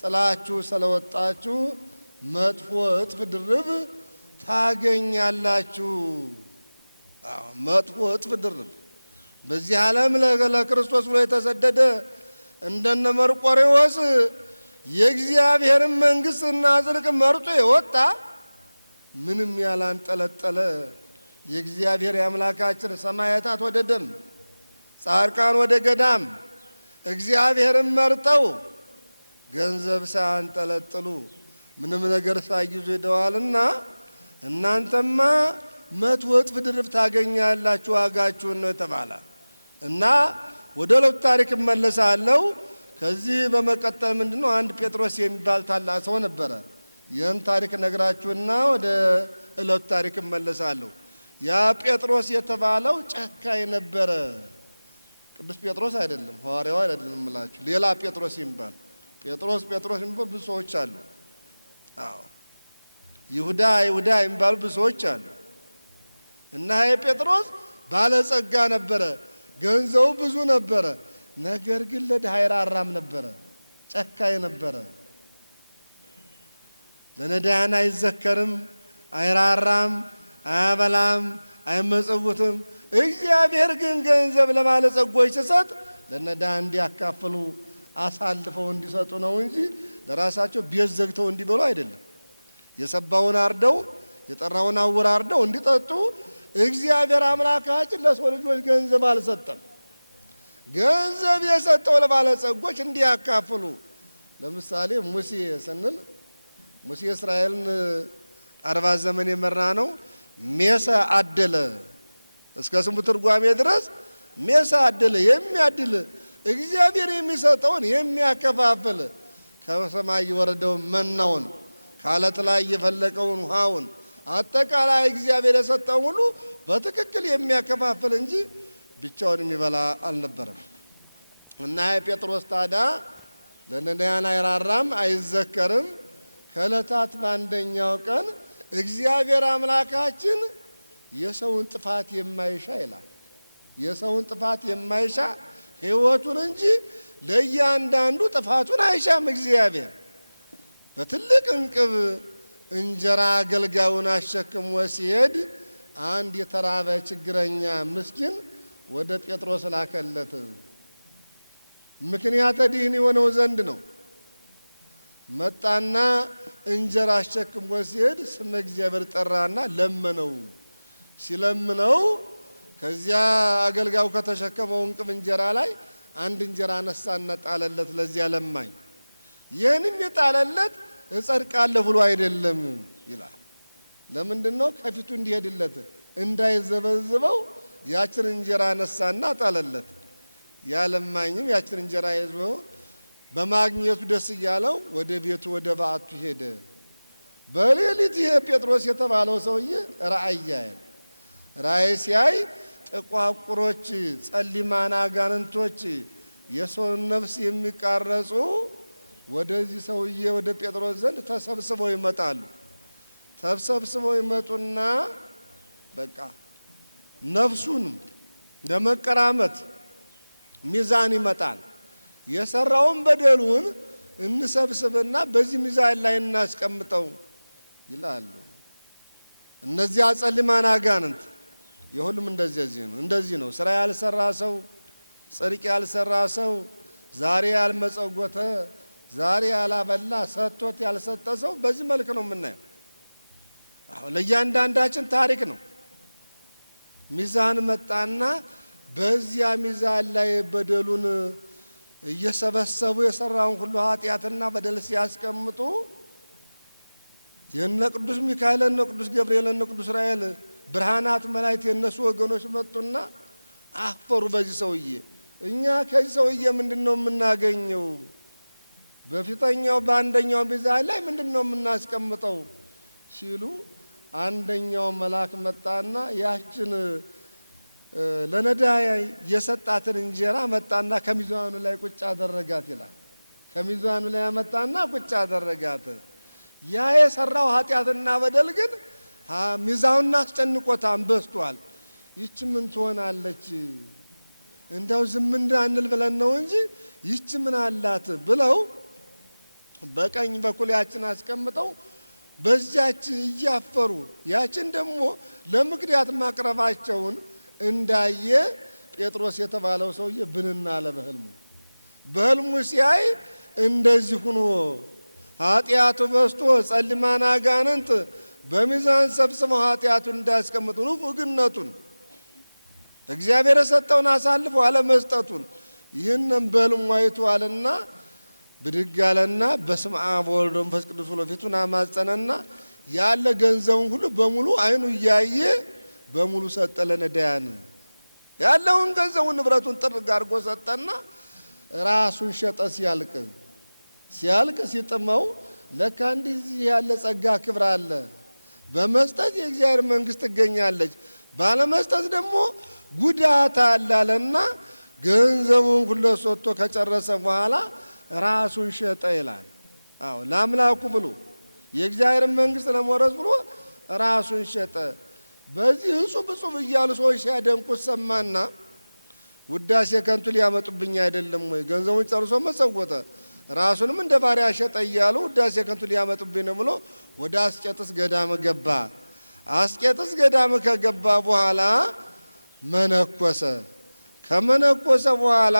ጥላችሁ ስለወጣችሁ መጥፎ እጥፍ ድርብ ታገኛላችሁ። መጥፎ እጥፍ ድርብ በዚህ ዓለም ለክርስቶስ ብሎ የተሰደደ እንደነ መርቆሬዎስ የእግዚአብሔርን መንግሥትና ጽድቅ መርጦ የወጣ ምንም ያላንጠለጠለ የእግዚአብሔር የአምላካችን ሰማዕታት ወደ ደም፣ ጻድቃን ወደ ገዳም እግዚአብሔርን መርጠው ገንዘብ ሳያንጠለጥሉ ምንም ነገር ሳይይዙ ሄደዋልና እናንተማ መቶ እጥፍ ድርብ ታገኛላችሁ ዋጋችሁን ነው የተባለ እና ወደ ዕለቱ ታሪክ እመለሳለሁ። ከዚህ በመቀጠል ምንድነው አንድ ጴጥሮስ የሚባል ታላቅ ሰው ነበረ። ይህን ታሪክ ነግራችሁና ወደ ዕለቱ ታሪክ እመለሳለሁ። ያ ጴጥሮስ የተባለው ጨካኝ ነበረ። ቅዱስ ጴጥሮስ አይደለም፣ ሐዋርያው አይደለም እምላችሁ፣ ሌላ ጴጥሮስ የሚባል ጴጥሮስ የሚባሉ ብዙ ሰዎች አሉ። አዎ ይሁዳ የሚባሉ ብዙ ሰዎች አሉ። እና ይሄ ጴጥሮስ ባለጸጋ ነበረ፣ ገንዘቡ ብዙ ነበረ። ነገር ግን ለድሃ አይራራም ነበረ፣ ጨካኝ ነበረ። ለነዳያን አይዘከርም፣ አይራራም፣ አያበላም፣ አይመጸውትም። እግዚአብሔር ግን ገንዘብ ለባለጸጎች ሲሰጥ ለነዳያን እንዲያካፍሉ አሳልፈው እንዲሰጡ ነው እንጂ ለራሳቸው ቤት ዘግተው እንዲበሉ አይደለም። የሰባውን አርደው የጠራውን አወራርደው እንዲጠጡ እግዚአብሔር አምላካችን ለሰው ልጆች ገንዘብ አልሰጠም። ገንዘብ የሰጠው ለባለጸጎች እንዲያካፍሉ። ለምሳሌ ሙሴ ስንል ሙሴ እስራኤልን 40 ዘመን የመራ ነው። ሜሳ አደለ፣ እስከ ስሙ ትርጓሜ ድረስ ሜሳ አደለ። የሚያድል እግዚአብሔር የሚሰጠውን የሚያከፋፍል፣ ከሰማይ የወረደውን መናውን፣ ከዓለት ላይ የፈለቀውን ውሃውን፣ አጠቃላይ እግዚአብሔር የሰጠውን ሁሉ በትክክል የሚያከፋፍል እንጂ ብቻውን የሚበላ አልነበረም። እና ጴጥሮስ ታዲያ ለነዳያን አይራራም፣ አይዘከርም። ከዕለታት በአንደኛው ቀን እግዚአብሔር አምላካችን የሰውን ጥፋት የማይሻ ይላል። የሰውን ጥፋት የማይሻ ሕይወቱን እንጂ ለእያንዳንዱ ጥፋቱን አይሻም እግዚአብሔር። በትልቅ እንቅብ እንጀራ አገልጋዩን አሸክሞ ሲሄድ አንድ የተራበ ችግረኛ ምስኪን ወደ ጴጥሮስ ላከለት። ምክንያተ ድኅን የሆነው ዘንድ ነው። መጣና እንጀራ አሸክሞ ሲሄድ ስመ እግዚአብሔር ጠራና ለመነው። ሲለምነው ከዚያ አገልጋዩ ከተሸከመው እንቅብ እንጀራ ላይ አንድ እንጀራ አነሳና ጣለለት ለዚያ ለማኝ። ይህንም የጣለለት እጸድቃለሁ ብሎ አይደለም ይላል። ለምንድን ነው? ከፊቱ እንዲሄድለት እንዳይዘበዝበው ያችን እንጀራ አነሳና ጣለለት። ያ ለማኝም ያችን እንጀራ ይዞ በማግኘቱ ደስ እያለው ወደ ቤቱ ወደ በዓቱ ሄደ። በሌሊት ይሄ ጴጥሮስ የተባለው ሰውዬ ራእይ ያያል። ራእይ ሲያይ ጥቋቁሮች ጸሊማን አጋንንቶች የሰውን ነፍስ የሚቃረጹ ወደዚህ ሰውዬ ወደ ጴጥሮስ ዘንድ ተሰብስበው ይመጣሉ። ተሰብስበው ይመጡና በቃ ነፍሱን ለመቀራመት ሚዛን ይመጣል። የሰራውን በደሉን እንሰብስብና በዚህ ሚዛን ላይ እናስቀምጠው ይላሉ። እነዚያ ጸሊማን አጋንንት የሁሉም እንደዚህ ነው። ስራ ያልሰራ ሰው፣ ጽድቅ ያልሰራ ሰው፣ ዛሬ ያልመጸወተ፣ ዛሬ ያላበላ፣ ሰጥቶት ያልሰጠ ሰው በዚህ መልክ ነው የምናየው። ለእያንዳንዳችን ታሪክ ነው። ሚዛን መጣና በዚያ ሚዛን ላይ በደሉን እየሰበሰቡ የሰራውን ሁሉ ኃጢአትና በደል ሲያስቀምጡ የነ ቅዱስ ሚካኤል፣ የነ ቅዱስ ገብርኤል፣ የነ ቅዱስ ራኤል ብርሃናት መላእክት የነሱ ወገኖች መጡና አፈሩ በዚህ ሰውዬ። እኛ ከዚህ ሰውዬ ምንድነው የምናገኘው? በፊተኛው በአንደኛው ሚዛን ላይ ምንድነው የምናስቀምጠው ሲሉ አንደኛው መልአክ መጣና ያችን ለነዳይ የሰጣትን እንጀራ መጣና ከሚዛኑ ላይ ቁጭ አደረጋት ይላል። ከሚዛኑ ላይ መጣና ቁጭ አደረጋት። ያ የሰራው ኃጢአትና በደል ግን ሚዛኑን አስጨንቆታል፣ በስቷል። ይች ምን ትሆናለች? እንደው ዝም እንዳንል ብለን ነው እንጂ ይች ምን አላት ብለው በቀኝ በኩል ያችን አስቀምጠው በዚያች እያፈሩ ያችን ደግሞ ለምክንያት ማቅረባቸውን እንዳየ ጴጥሮስ የተባለው ሰውዬ ብንና አለ በህልሙ ሲያይ እንደዚህ ሆኖ ኃጢአቱ በስቶ ጸሊማን አጋንንት በሚዛን ሰብስበው ኃጢአቱን እንዳያስቀምጡ ንፉግነቱን እግዚአብሔር የሰጠውን አሳልፎ አለመስጠቱን ይህንን በህልሙ አይቷልና ብድግ አለና በስመ አብ ወወልድ ወመንፈስ ቅዱስ ብሎ ፊቱን አማጸነና ያለ ገንዘቡን ሁሉ በሙሉ አይኑ እያየ በሙሉ ሰጠ ለነዳያን። ያለውን ገንዘቡን ንብረቱን ጥርግ አድርጎ ሰጠና ራሱን ሸጠ። ሲያልቅ ሲጥመው ለካ እንደዚህ ያለ ጸጋ ክብር አለ። በመስጠት የእግዚአብሔር መንግሥት ትገኛለች፣ ባለመስጠት ደግሞ ጉዳት አለና ገንዘቡን ሁሉ ሰጥቶ ከጨረሰ በኋላ ራሱን ሸጠ ይላል። አዎ ለአምላኩ ብሎ የእግዚአብሔር መንግሥት ለመውረስ ብሎ ራሱን ሸጠ። በዚህ እጹብ እያሉ ሰዎች ሲያደንቁት ሰማና ውዳሴ ከንቱ ሊያመጡብኝ አይደለም ወይ? ገንዘቡን ጨርሶ መጸወተ፣ ራሱንም እንደ ባሪያ ሸጠ እያሉ ውዳሴ ከንቱ ሊያመጡብኝ ነው ብሎ ወደ አስቄጥስ ገዳም ገባ። አስቄጥስ ገዳም ከገባ በኋላ መነኮሰ። ከመነኮሰ በኋላ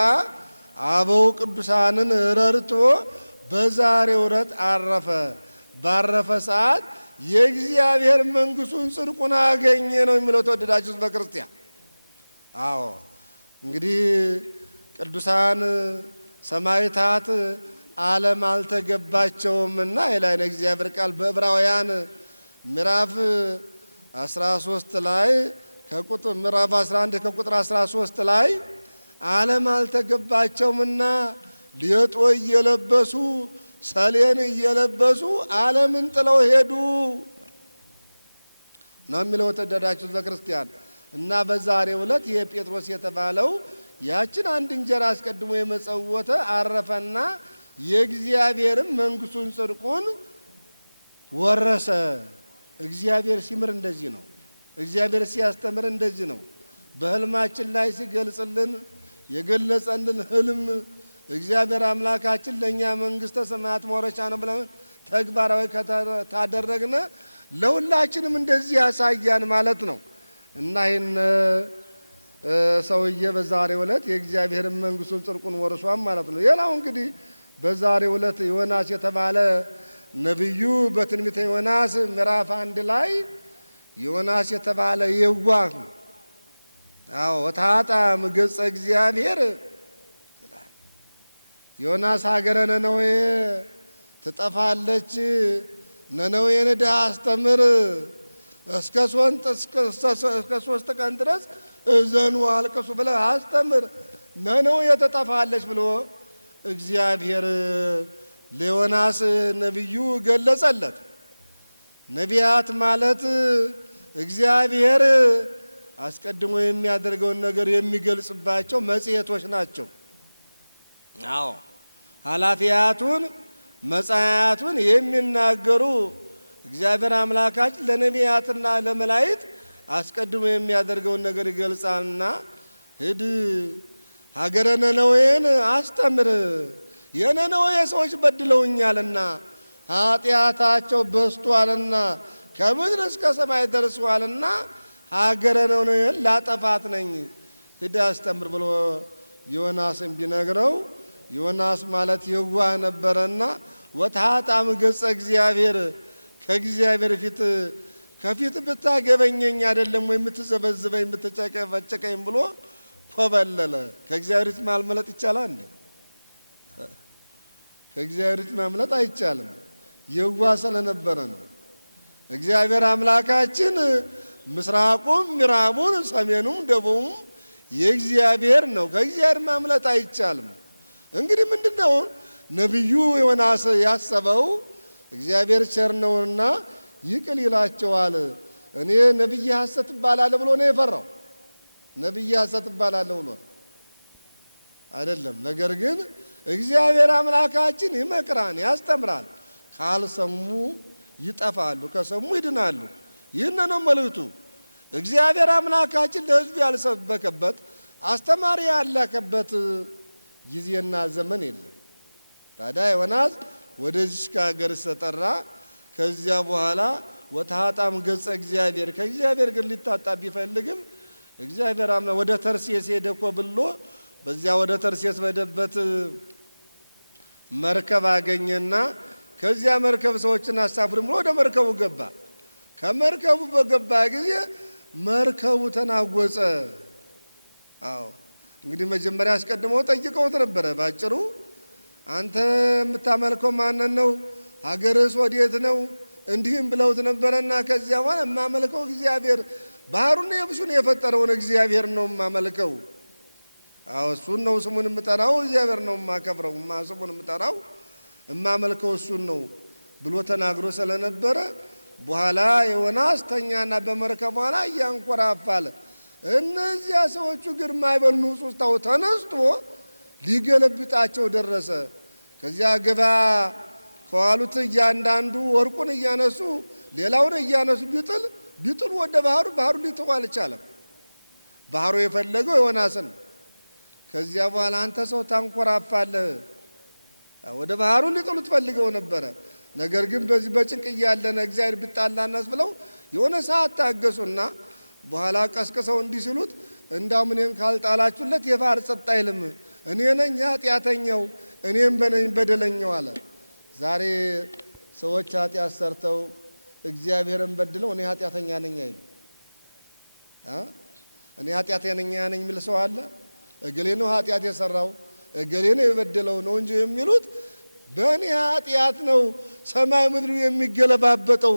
አበው ቅዱሳንን ረድቶ በዛሬው ዕለት አረፈ። ባረፈ ሰዓት የእግዚአብሔር መንግሥቱን ጽድቁን አገኘ ነው የሚለው። ተወደዳችሁት በክርስቲያን። አዎ እንግዲህ ቅዱሳን ሰማዕታት ዓለም አልተገባቸውምና ይላል እግዚአብሔር ቃል በዕብራውያን ምዕራፍ 13 ላይ ከቁጥር ምዕራፍ 11 ከቁጥር 13 ላይ ዓለም አልተገባቸውምና ሌጦ እየለበሱ ሰሌን እየለበሱ ዓለምን ጥለው ሄዱ ነው የሚለው። ተወደዳችሁ በክርስቲያን። እና በዛሬው ዕለት ይሄ ጴጥሮስ የተባለው ያችን አንድ እንጀራ አስቀድሞ የመጸወተ አረፈና የእግዚአብሔርን መንግሥቱን ጽድቁን ወረሰ። እግዚአብሔር ሲምር እንደዚህ ነው። እግዚአብሔር ሲያስተምር እንደዚህ ነው። በህልማችን ላይ ሲገልጽልን የገለጸልን ህልም እግዚአብሔር አምላካችን ለእኛ መንግሥተ ሰማያት መውረሻ ነው ብለን ተግባራዊ ታደረግነ ለሁላችንም እንደዚህ ያሳያን ማለት ነው። እና ይህን ሰውዬ በዛሬው ዕለት የእግዚአብሔርን መንግሥቱን ጽድቁን ወርሷን ማለት ነው። ሌላው እንግዲህ በዛሬው ዕለት ዮናስ የተባለ ነቢዩ በትንቢተ ዮናስ ምዕራፍ 1 ላይ ዮናስ የተባለ የዋህ ወታጣም ገጸ እግዚአብሔር ይላል። ዮናስ ሀገረ ነነዌ ትጠፋለች፣ ነነዌን ሄደህ አስተምር፣ እስከ 3 ቀን ድረስ እዘኑ አልቅሱ ብለህ አስተምር፣ ነነዌ ትጠፋለች ብሎ እግዚአብሔር ለዮናስ ነቢዩ ገለጸለት። ነቢያት ማለት እግዚአብሔር አስቀድሞ የሚያደርገውን ነገር የሚገልጽባቸው መጽሔቶች ናቸው። ኃላፊያቱን መጻያቱን የሚናገሩ እግዚአብሔር አምላካችን ለነቢያትና ለመላእክት አስቀድሞ የሚያደርገውን ነገር ይገልጻልና ሂድ ሀገረ ነነዌን አስተምር፣ የነነዌ ሰዎች በድለውኛልና ኃጢአታቸው በዝቷልና ከምድር እስከ ሰማይ ደርሷልና ሀገረ ነነዌን ላጠፋት ነኝ፣ ሂድ አስተምር ብሎ ዮናስን ቢነግረው ዮናስ ማለት የዋህ ነበረና ወታጣም ገጸ እግዚአብሔር ከእግዚአብሔር ፊት ከፊት ብታገበኘኝ አይደለም ወይ የምትዘበዝበኝ የምትጨቀጨቀኝ ብሎ ኮበለለ። ከእግዚአብሔር ፊት ማምለጥ ይቻላል እንዴ? ከእግዚአብሔር ፊት ማምለጥ አይቻልም። የዋህ ስለነበረ ነው። እግዚአብሔር አምላካችን ምስራቁም ምዕራቡን ሰሜኑም ደቡቡም የእግዚአብሔር ነው። ከእግዚአብሔር ማምለጥ አይቻልም። እንግዲህ ምንድነው ነቢዩ ዮናስ ያሰበው? እግዚአብሔር ቸር ነውና ይቅር ይላቸዋል። እኔ ነቢይ ሐሰት እባላለሁ ብሎ ነው የፈራው። ነቢይ ሐሰት እባላለሁ ብሎ አይደለም። ነገር ግን እግዚአብሔር አምላካችን ይመክራን፣ ያስተምራል። ካልሰሙ ይጠፋሉ፣ ከሰሙ ይድናሉ። ይህን ነው መልእክቱ። እግዚአብሔር አምላካችን ለሕዝቡ ያልሰበከበት አስተማሪ ያላከበት ጊዜና ዘመን የለም። ታዲያ ዮናስ ወደዚህ ከሀገር ተጠራ። ከዚያ በኋላ ወታጣም ገጸ እግዚአብሔር ከእግዚአብሔር ግን ሊታጣ ቢፈልግም እግዚአብሔር አምላክ ወደ ተርሴስ ሄደ እኮ ብሎ በዚያ ወደ ተርሴስ በደበት መርከብ አገኘና ከዚያ መርከብ ሰዎችን አሳፍሩም ብሎ ወደ መርከቡ ገባ። ከመርከቡ በገባ ጊዜ መርከቡ ተናወጸ። እንግዲህ መጀመሪያ አስቀድመው ጠይቀውት ነበረ። ባጭሩ አንተ የምታመልከው ማንን ነው? ሀገርስ ወዴት ነው? እንዲህም ብለውት ነበረና ከዚያ በኋላ የማመልከው እግዚአብሔር ባህሩን የብሱን የፈጠረውን እግዚአብሔር ነው የማመልከው። እሱን ነው ስሙን የምጠራው፣ እግዚአብሔር ነው የማከብረው፣ ስሙን የምጠራው፣ የማመልከው እሱን ነው ብሎ ተናግሮ ስለነበረ በኋላ ዮናስ ተኛና በመርከብ በኋላ እያንኮራፋለ እነዚያ ሰዎቹ ግርማ ይበሉ ሶስታው ተነስቶ ሊገለብጣቸው ደረሰ። ከዚያ ገባ ከዋሉት እያንዳንዱ ወርቁን እያነሱ ሌላውን እያነሱ ቢጥሉ ወደ ባህሩ ሊተው አልቻለም። ባህሩ የፈለገው ዮናስን። ከዚያ በኋላ አንተ ሰው ታንኮራፋለህ፣ ወደ ባህሩ ሊጥሉ ትፈልገው ነበረ። ነገር ግን በዚህ በጭንቅ እያለነ እግዚአብሔር ቢጣላናስ ብለው የሆነ ሰዓት ታገሱና በኋላ ቀስቅሰው እንዲህ ሲሉት እንዳው እኔን ካልጣላችሁለት የባህር ጸጥ አይልም፣ እኔ ነኝ ኃጢአተኛው፣ እኔም በነኝ በደለኛው አለ። ዛሬ ሰዎች ኃጢአት ሰርተው እግዚአብሔርን በድለው እኔ ኃጢአተኛ ነኝ አይሉ። እኔ ኃጢአተኛ ነኝ የሚል ሰው አለ? እገሌ ነው ኃጢአት የሰራው እገሌ ነው የበደለው ነው እንጂ የሚሉት በእኔ ኃጢአት ነው ሰማይ ምድሩ የሚገለባበጠው፣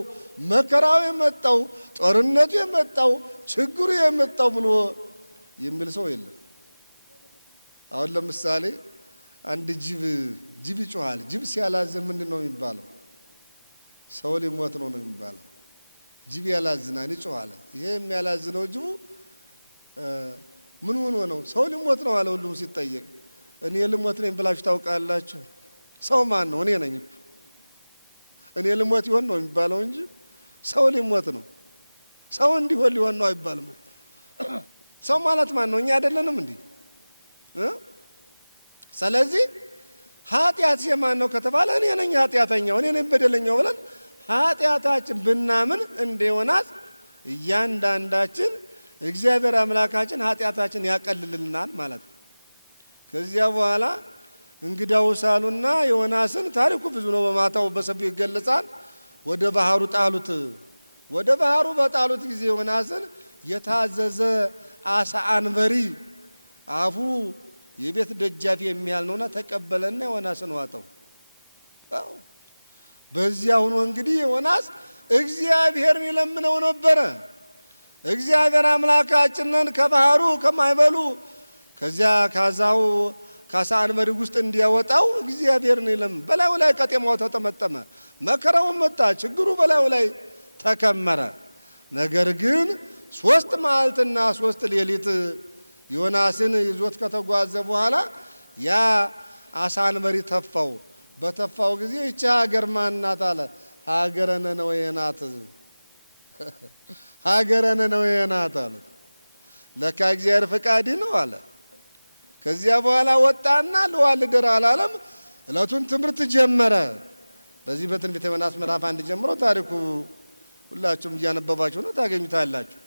መከራው የመጣው፣ ጦርነቱ የመጣው፣ ችግሩ የመጣው ብሎ የሚል ሰው የለም። አሁን ለምሳሌ አንድ ጅብ ይጮሃል። ጅብ ሲያላዝን ምንድን ነው የሚባለው? ሰው ሊሞት ነው የሚባለው። ጅብ ያላዝናል፣ ይጮሃል። ይሄ የሚያላዝነው ጅቡ ምን ሆኖ ነው? ሰው ሊሞት ነው አለ። ሁሉም ሲጠየቅ እኔ ልሞት ነኝ ብላችሁ ታውቃላችሁ? ሰው ማን ነው? እኔ ነኝ። እኔ ልሞት ይሆን ነው የሚባለው እንጂ ሰው ሊሞት ነው። ሰው እንዲሆን ሊሆን ነው አይባልም። ሰው ማለት ማን ነው? እኛ አይደለንም እንዴ? ስለዚህ ኃጢአት የማን ነው ከተባለ እኔ ነኝ ኃጢአተኛው፣ እኔ ነኝ በደለኛው ብለን ኃጢአታችን ብናምን እንደ ዮናስ እያንዳንዳችን እግዚአብሔር አምላካችን ኃጢአታችን ያቀልልልናል ማለት ነው። ከዚያ በኋላ እንግዳው ሳሉና ዮናስን ታሪኩ ብዙ ነው፣ በማታው በሰፊው ይገለጻል። ወደ ባህሩ ጣሉት። ወደ ባህሩ በጣሉት ጊዜ ዮናስን የታዘዘ አሳ አንበሪ አፉ የቤት ደጃፍ የሚያህል ነውና ተቀበለና ዮናስን ዋጠው። በዚያ ሆኖ እንግዲህ ዮናስ እግዚአብሔርን ይለምነው ነበረ። እግዚአብሔር አምላካችንን ከባህሩ ከማይበሉ ከዚያ ካዛው ከአሳ አንበሪ ውስጥ እንዲያወጣው እግዚአብሔርን ይለምን። በላዩ ላይ ቀጤማው ተጠመጠመ፣ መከራው መጣ፣ ችግሩ በላዩ ላይ ተከመረ። ነገር ግን 3 መዓልትና 3 ሌሊት ዮናስን ይዞት ከተጓዘ በኋላ ያ አሳ አንበሪ ተፋው። በተፋው ጊዜ ይቺ ሀገር ማን ናት አለ። ሀገረ ነነዌ ናት። ሀገረ ነነዌ ናት አለ። ለካ እግዚአብሔር ፈቃድ ነው አለ። ከዚያ በኋላ ወጣና ልዋልደር አላለም። ዕለቱን ትምህርት ጀመረ። በዚህ በትንቢተ ዮናስ ምዕራፍ 1 ጀምሮ ታሪኩ ሁላችሁም እያነበባችሁ ነው ታገኙታላችሁ።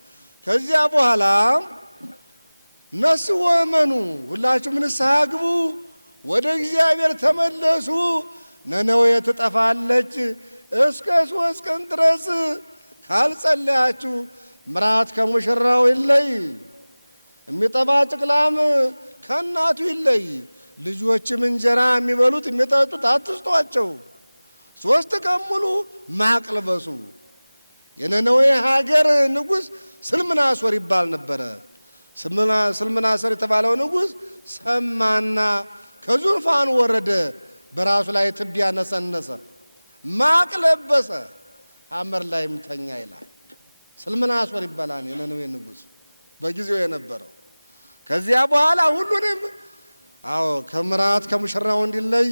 ከዚያ በኋላ ነስሑ ወእመኑ፣ ሁላችሁም ንስሐ ግቡ፣ ወደ እግዚአብሔር ተመለሱ፣ ነነዌ ትጠፋለች፣ እስከ 3 ቀን ድረስ ካልጸለያችሁ ምራት ከሙሽራው ይለይ፣ የሚጠባ ጭቅላም ከእናቱ ይለይ፣ ልጆችም እንጀራ የሚበሉት የሚጠጡት አትስጧቸው፣ 3 ቀን ሙሉ ማቅ ልበሱ። የነነዌ ሀገር ንጉሥ ስልምናሶር ይባል ነበረ። ስልምናሶር የተባለው ንጉሥ ሰማና ከዙፋኑ ወረደ፣ በራሱ ላይ ትቢያ ነሰነሰ፣ ማቅ ለበሰ፣ ሐመር ላይም ተኛ ይላል። ስልምናሶር ይባላል የነነዌ ንጉሥ በጊዜው የነበረው። ከዚያ በኋላ ሁሉንም ከምራት ከሙሽራው እንዲለይ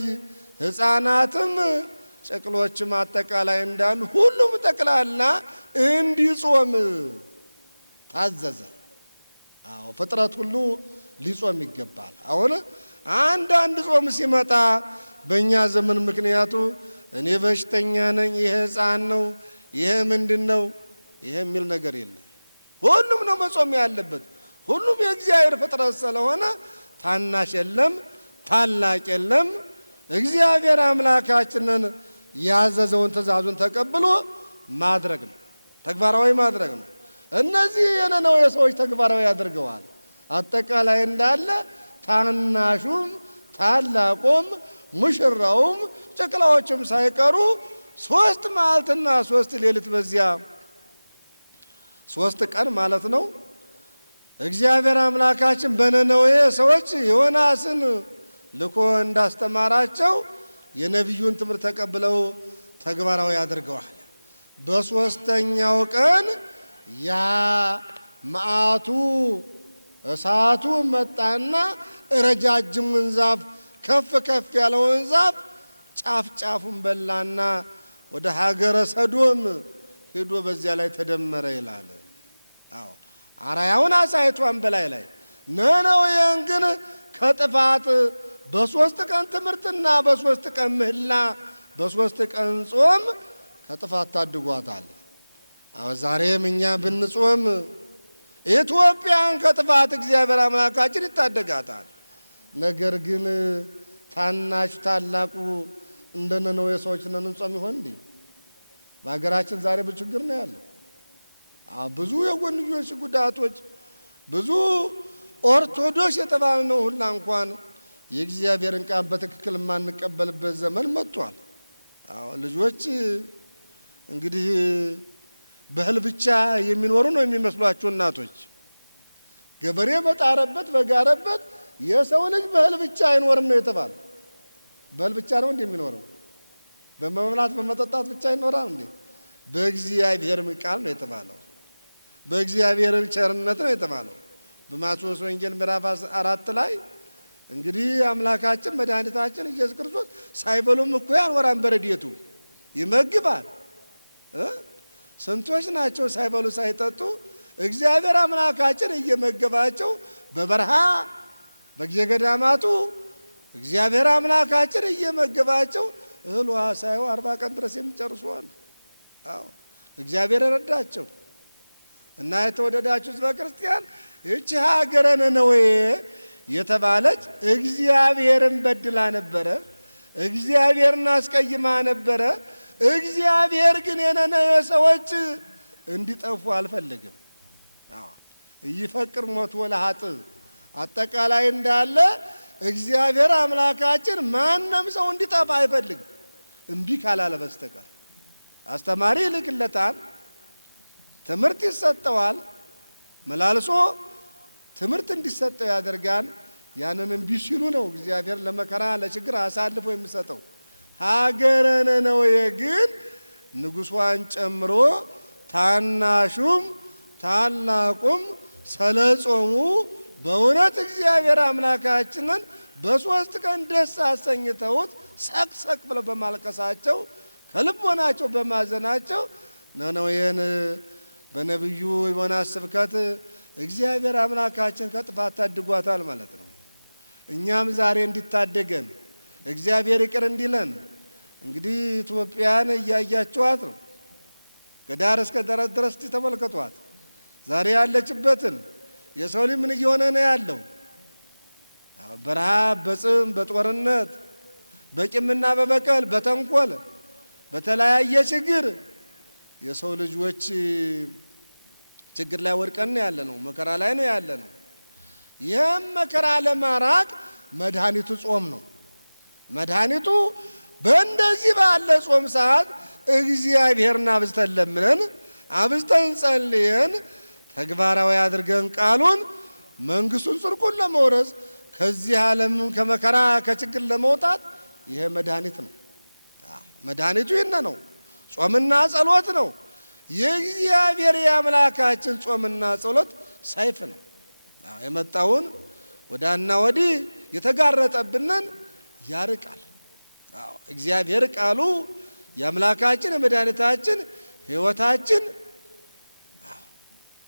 ሕፃናትም ጨቅሎችም አጠቃላይ እንዳሉ ሁሉም ጠቅላላ እንዲጾም ታዘዘ። ፍጥረት ሁሉ ሊጾም ይገባል። አሁን አንዳንድ ጾም ሲመጣ በእኛ ዘመን ምክንያቱ እኔ በሽተኛ ነኝ፣ ይሄ ሕፃን ነው፣ ይሄ ምንድን ነው፣ ይሄ የሚል ነገር የለም። ሁሉም ነው መጾም ያለበት። ሁሉም የእግዚአብሔር ፍጥረት ስለሆነ ታናሽ የለም፣ ታላቅ የለም። እግዚአብሔር አምላካችንን ያዘዘውን ትእዛዙን ተቀብሎ ማድረግ ነው፣ ተግባራዊ ማድረግ ነው። እነዚህ የነነዌ ሰዎች ተግባራዊ ያድርገዋል። አጠቃላይ እንዳለ ታናሹም ታላቁም ሙሽራውም ጨቅላዎችም ሳይቀሩ 3 መዓልትና 3 ሌሊት በዚያ 3 ቀን ማለት ነው እግዚአብሔር አምላካችን በነነዌ ሰዎች ዮናስን ልኮ እንዳስተማራቸው የነቢዩን ትምህርት ተቀብለው ተግባራዊ አድርገዋል። በ3ኛው ቀን ያ መዓቱ እሳቱ መጣና ረጃጅሙን ዛፍ ከፍ ከፍ ያለውን ዛፍ ጫፍ ጫፉን በላና ወደ ሀገረ ሰዶም ሄዶ በዚያ ላይ ተደመረ ይላል። አራያውን አሳይቷን በላይ ላይ ነነዌን ግን ከጥፋት በ3 ቀን ትምህርትና በ3 ቀን ምህላ በ3 ቀን ጾም ከጥፋት ታድጓታል። ዛሬም እኛ ብንጾም ኢትዮጵያን ከጥፋት እግዚአብሔር አምላካችን ይታደጋታል። ነገር ግን ታናሹ ታላቁ እንደ ነነዌ ሰዎች ነን እንጾም ይሆን እንዴ? በሀገራችን ዛሬ ብዙ ችግር ነው ያለው። ብዙ የጎንዮሽ ጉዳቶች፣ ብዙ ኦርቶዶክስ የተባልነው ሁላ እንኳን የእግዚአብሔርን ቃል በትክክል የማንቀበልበት ዘመን መጥቷል። ልጆች እንግዲህ በእህል ብቻ የሚኖሩ ነው የሚመስሏቸው እናቶች። ገበሬ በጣረበት በጋረበት የሰው ልጅ በእህል ብቻ አይኖርም ነው የተባለ። በእህል ብቻ ነው እንዴ የሚኖረው? በመብላት በመጠጣት ብቻ ይኖራል እንዴ? በእግዚአብሔር ቃል ነው የተባለው። በእግዚአብሔር ቸርነት ነው የተባለው። በማቴዎስ ወንጌል ምዕራፍ 4 ላይ እንግዲህ አምላካችን መድኃኒታችን ኢየሱስ ክርስቶስ ሳይበሉም እኮ ያኖራን በረድኤቱ ይመግባል። ስንቶች ናቸው ሳይበሉ ሳይጠጡ እግዚአብሔር አምላካችን እየመገባቸው በበረሃ በየገዳማቱ እግዚአብሔር አምላካችን እየመገባቸው እህል ውሃ ሳይው 40 ቀን ድረስ የሚጨርሱ አሉ። አዎ እግዚአብሔር ረዳቸው። እና የተወደዳችሁ ሕዝበ ክርስቲያን ይህች ሀገረ ነነዌ የተባለች እግዚአብሔርን በድላ ነበረ። እግዚአብሔርን አስቀይማ ነበረ። እግዚአብሔር ግን የነነዌ ሰዎች እንዲጠፉ አልፈለግም። ይፈቅር ሞት ወለሀጥ አጠቃላይ እንዳለ እግዚአብሔር አምላካችን ማንም ሰው እንዲጠፋ አይፈልግም፣ እምቢ ካላለ በስተቀር። አስተማሪ ይልክለታል፣ ትምህርት ይሰጠዋል፣ መላልሶ ትምህርት እንዲሰጠው ያደርጋል። ያንን እምቢ ሲሉ ነው እግዚአብሔር ለመከራ ለችግር አሳልፎ የሚሰጠው። ሀገረ ነነዌ ግን ንጉሷን ጨምሮ ታናሹም ታላቁም ስለጾሙ በእውነት እግዚአብሔር አምላካችንን በ3 ቀን ደስ አሰኝተውት ሰቅሰቅ ብለው በማልቀሳቸው ከልቦናቸው በማዘናቸው ነነዌን በነቢዩ ዮናስ ስብከት እግዚአብሔር አምላካችን ከጥፋት ታድጓታል ማለት ነው። እኛም ዛሬ እንዲታደገን እግዚአብሔር ይቅር እንዲለን እንግዲህ ኢትዮጵያን እያያችኋት ነው። ከዳር እስከ ዳር ድረስ ተመልከቷት። ዛሬ ያለችበትን የሰው ልጅ ምን እየሆነ ነው ያለው? በረሃብ፣ በጽም፣ በጦርነት፣ በቂምና በበቀል፣ በተንኮል፣ በተለያየ ችግር የሰው ልጆች ችግር ላይ ወድቀን ነው ያለ ነው። መከራ ላይ ነው ያለ ነው። ይህም መከራ ለማራቅ መድኃኒቱ ጾም ነው። መድኃኒቱ በእንደዚህ ባለ ጾም ሰዓት እግዚአብሔርን አብዝተን ለምነን አብዝተን ጸልየን ተግባራዊ አድርገን ቃሉን መንግስቱን ጽድቁን ለመውረስ ከዚህ ዓለም ከመከራ ከችግር ለመውጣት ይሄ መድኃኒት ነው። መድኃኒቱ ይሄን ነው። ጾምና ጸሎት ነው። የእግዚአብሔር የአምላካችን ጾምና ጸሎት ሰይፍ ነው። የመጣውን ወዳና ወዲህ የተጋረጠብንን ያርቃል። እግዚአብሔር ቃሉ የአምላካችን የመድኃኒታችን ሕይወታችን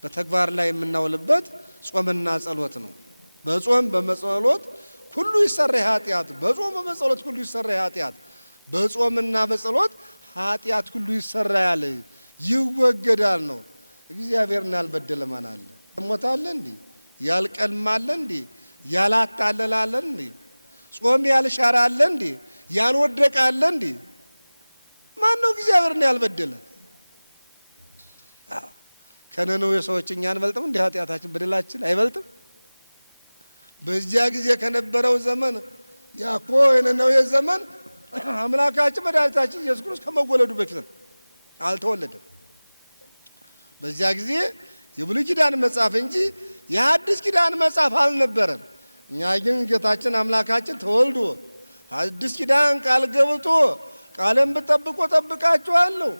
በተግባር ላይ የምናውልበት ጾምና ጸሎት ነው። በጾም በመጸሎት ሁሉ ይሰራ ኃጢአት፣ በጾም በመጸሎት ሁሉ ይሰራ ኃጢአት፣ በጾምና በጸሎት ኃጢአት ሁሉ ይሰራያል ይወገዳል ነው። እግዚአብሔርን ያልበደለ ማን አለ? ሞታለ እንዴ? ያልቀልማለ እንዴ? ያላታለላለ እንዴ? ጾም ያልሻራለ እንዴ? ያልወደቃለ እንዴ? ማን ነው እግዚአብሔርን ያልበደለ? ከነነዌ ሰዎች እኛ አንበልጥም እንዴ? ኃጢአታችን በደላችን አይበልጥም? በዚያ ጊዜ ከነበረው ዘመን ያኮ የነነዌ ዘመን አምላካችን መድኃኒታችን ኢየሱስ ክርስቶስ ከመወለዱ በፊት ነው፣ አልተወለደም። በዚያ ጊዜ የብሉይ ኪዳን መጽሐፍ እንጂ የሐዲስ ኪዳን መጽሐፍ አልነበረም። እኛ ግን ጌታችን አምላካችን ተወልዶ ሐዲስ ኪዳን ቃል ገብቶ ቃሌን ብትጠብቁ እጠብቃችኋለሁ፣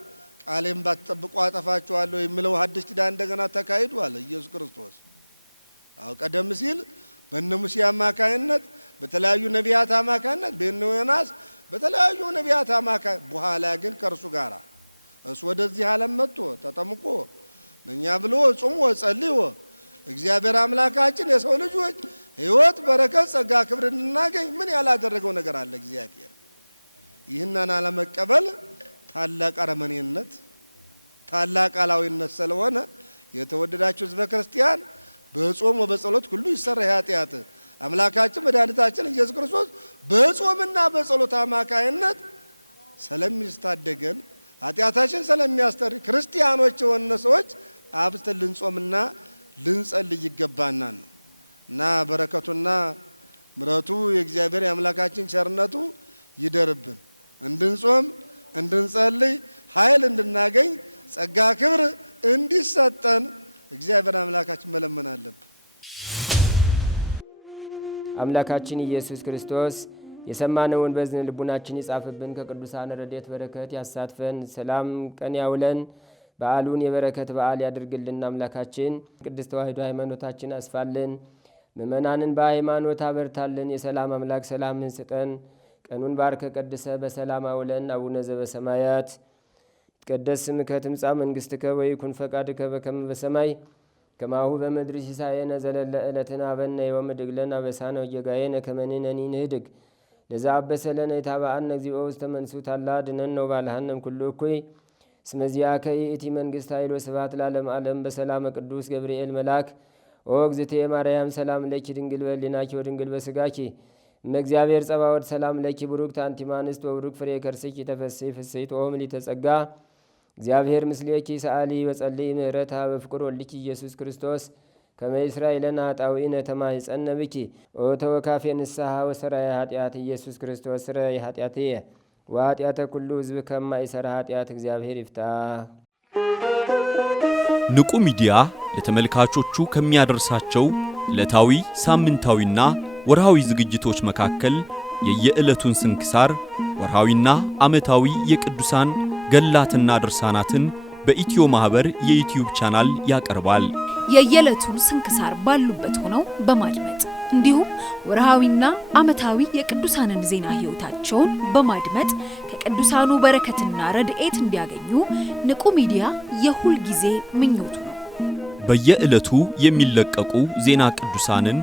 ቃሌን ባትጠብቁ አጠፋችኋለሁ የሚለው ሐዲስ ኪዳን እንደገና ተካሂዷል። ኢየሱስ ክርስቶስ ቀደም ሲል በእነ ሙሴ አማካይነት በተለያዩ ነቢያት አማካይነት በእነ ዮናስ በተለያዩ ነቢያት አማካይ በኋላ ግን ከእርሱ ጋር እሱ ወደዚህ ዓለም መጥቶ ተጠምቆ ለእኛ ብሎ ጾሞ ጸልዮ እግዚአብሔር አምላካችን የሰው ልጆች ሕይወት፣ በረከት፣ ጸጋ፣ ክብር እንድናገኝ ምን ያላደረገው ነገር አለ? እግዚአብሔር ይህንን አለመቀበል ታላቅ አረመኔነት፣ ታላቅ አላዊነት ስለሆነ የተወደዳችሁ ሕዝበ ክርስቲያን በጾም ወበጸሎት ሁሉ ይሰራ ኃጢአት አምላካችን መድኃኒታችን ኢየሱስ ክርስቶስ በጾምና በጸሎት አማካይነት ስለሚስታደገን ኃጢአታችን ስለሚያስተሪ ክርስቲያኖች የሆነ ሰዎች አብዝተን ልንጾምና ልንጸልይ ይገባናል እና በረከቱና ምሕረቱ የእግዚአብሔር የአምላካችን ቸርነቱ ይደርብን። እንድንጾም እንድንጸልይ ኃይል እንድናገኝ ጸጋ ክብር እንዲሰጠን እግዚአብሔር አምላካችን መለመን አለብን። አምላካችን ኢየሱስ ክርስቶስ የሰማነውን በዝን ልቡናችን ይጻፍብን፣ ከቅዱሳን ረድኤት በረከት ያሳትፈን፣ ሰላም ቀን ያውለን፣ በዓሉን የበረከት በዓል ያድርግልን። አምላካችን ቅድስት ተዋሕዶ ሃይማኖታችን አስፋልን፣ ምእመናንን በሃይማኖት አበርታልን። የሰላም አምላክ ሰላምን ስጠን። ቀኑን ባርከ ቀድሰ በሰላም አውለን። አቡነ ዘበሰማያት ይትቀደስ ስምከ ትምጻእ መንግሥትከ ወይኩን ፈቃድከ በከመ በሰማይ ከማሁ በምድር ሲሳየነ ዘለለ ዕለትነ ሀበነ ዮም ወኅድግ ለነ አበሳነ ወጌጋየነ ከመ ንሕነኒ ንኅድግ ለዘአበሰ ለነ ኢታብአነ እግዚኦ ውስተ መንሱት አላ አድኅነነ ወባልሐነ እምኩሉ እኩይ እስመ ዚአከ ይእቲ መንግሥት ኃይል ወስብሐት ለዓለመ ዓለም በሰላመ ቅዱስ ገብርኤል መልአክ ኦ እግዝእትየ ማርያም ሰላም ለኪ ድንግል በሕሊናኪ ወድንግል በሥጋኪ እመ እግዚአብሔር ጸባኦት ሰላም ለኪ ቡሩክት አንቲ እምአንስት ወቡሩክ ፍሬ ከርሥኪ ተፈሥሒ ፍሥሕት ኦ ምልዕተ ጸጋ እግዚአብሔር ምስሌኪ ሰአሊ ወጸልይ ምህረታ በፍቅር ወልኪ ኢየሱስ ክርስቶስ ከመ ይሥራይ ለነ ኃጣውኢነ ተማኅፀነ ብኪ ኦ ተወካፌ ንስሐ ወሰራይ ኃጢአት ኢየሱስ ክርስቶስ ስረይ ኃጢአትየ ወኃጢአተ ኩሉ ሕዝብ ከማይሠራ ኃጢአት እግዚአብሔር ይፍታ። ንቁ ሚዲያ ለተመልካቾቹ ከሚያደርሳቸው ዕለታዊ ሳምንታዊና ወርሃዊ ዝግጅቶች መካከል የየዕለቱን ስንክሳር ወርሃዊና ዓመታዊ የቅዱሳን ገላትና ድርሳናትን በኢትዮ ማህበር የዩቲዩብ ቻናል ያቀርባል። የየዕለቱን ስንክሳር ባሉበት ሆነው በማድመጥ እንዲሁም ወርሃዊና ዓመታዊ የቅዱሳንን ዜና ሕይወታቸውን በማድመጥ ከቅዱሳኑ በረከትና ረድኤት እንዲያገኙ ንቁ ሚዲያ የሁል ጊዜ ምኞቱ ነው። በየዕለቱ የሚለቀቁ ዜና ቅዱሳንን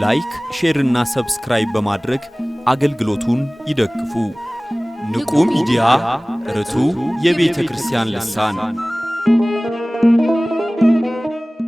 ላይክ፣ ሼርና ሰብስክራይብ በማድረግ አገልግሎቱን ይደግፉ። ንቁ ሚዲያ ርቱ የቤተ ክርስቲያን ልሳን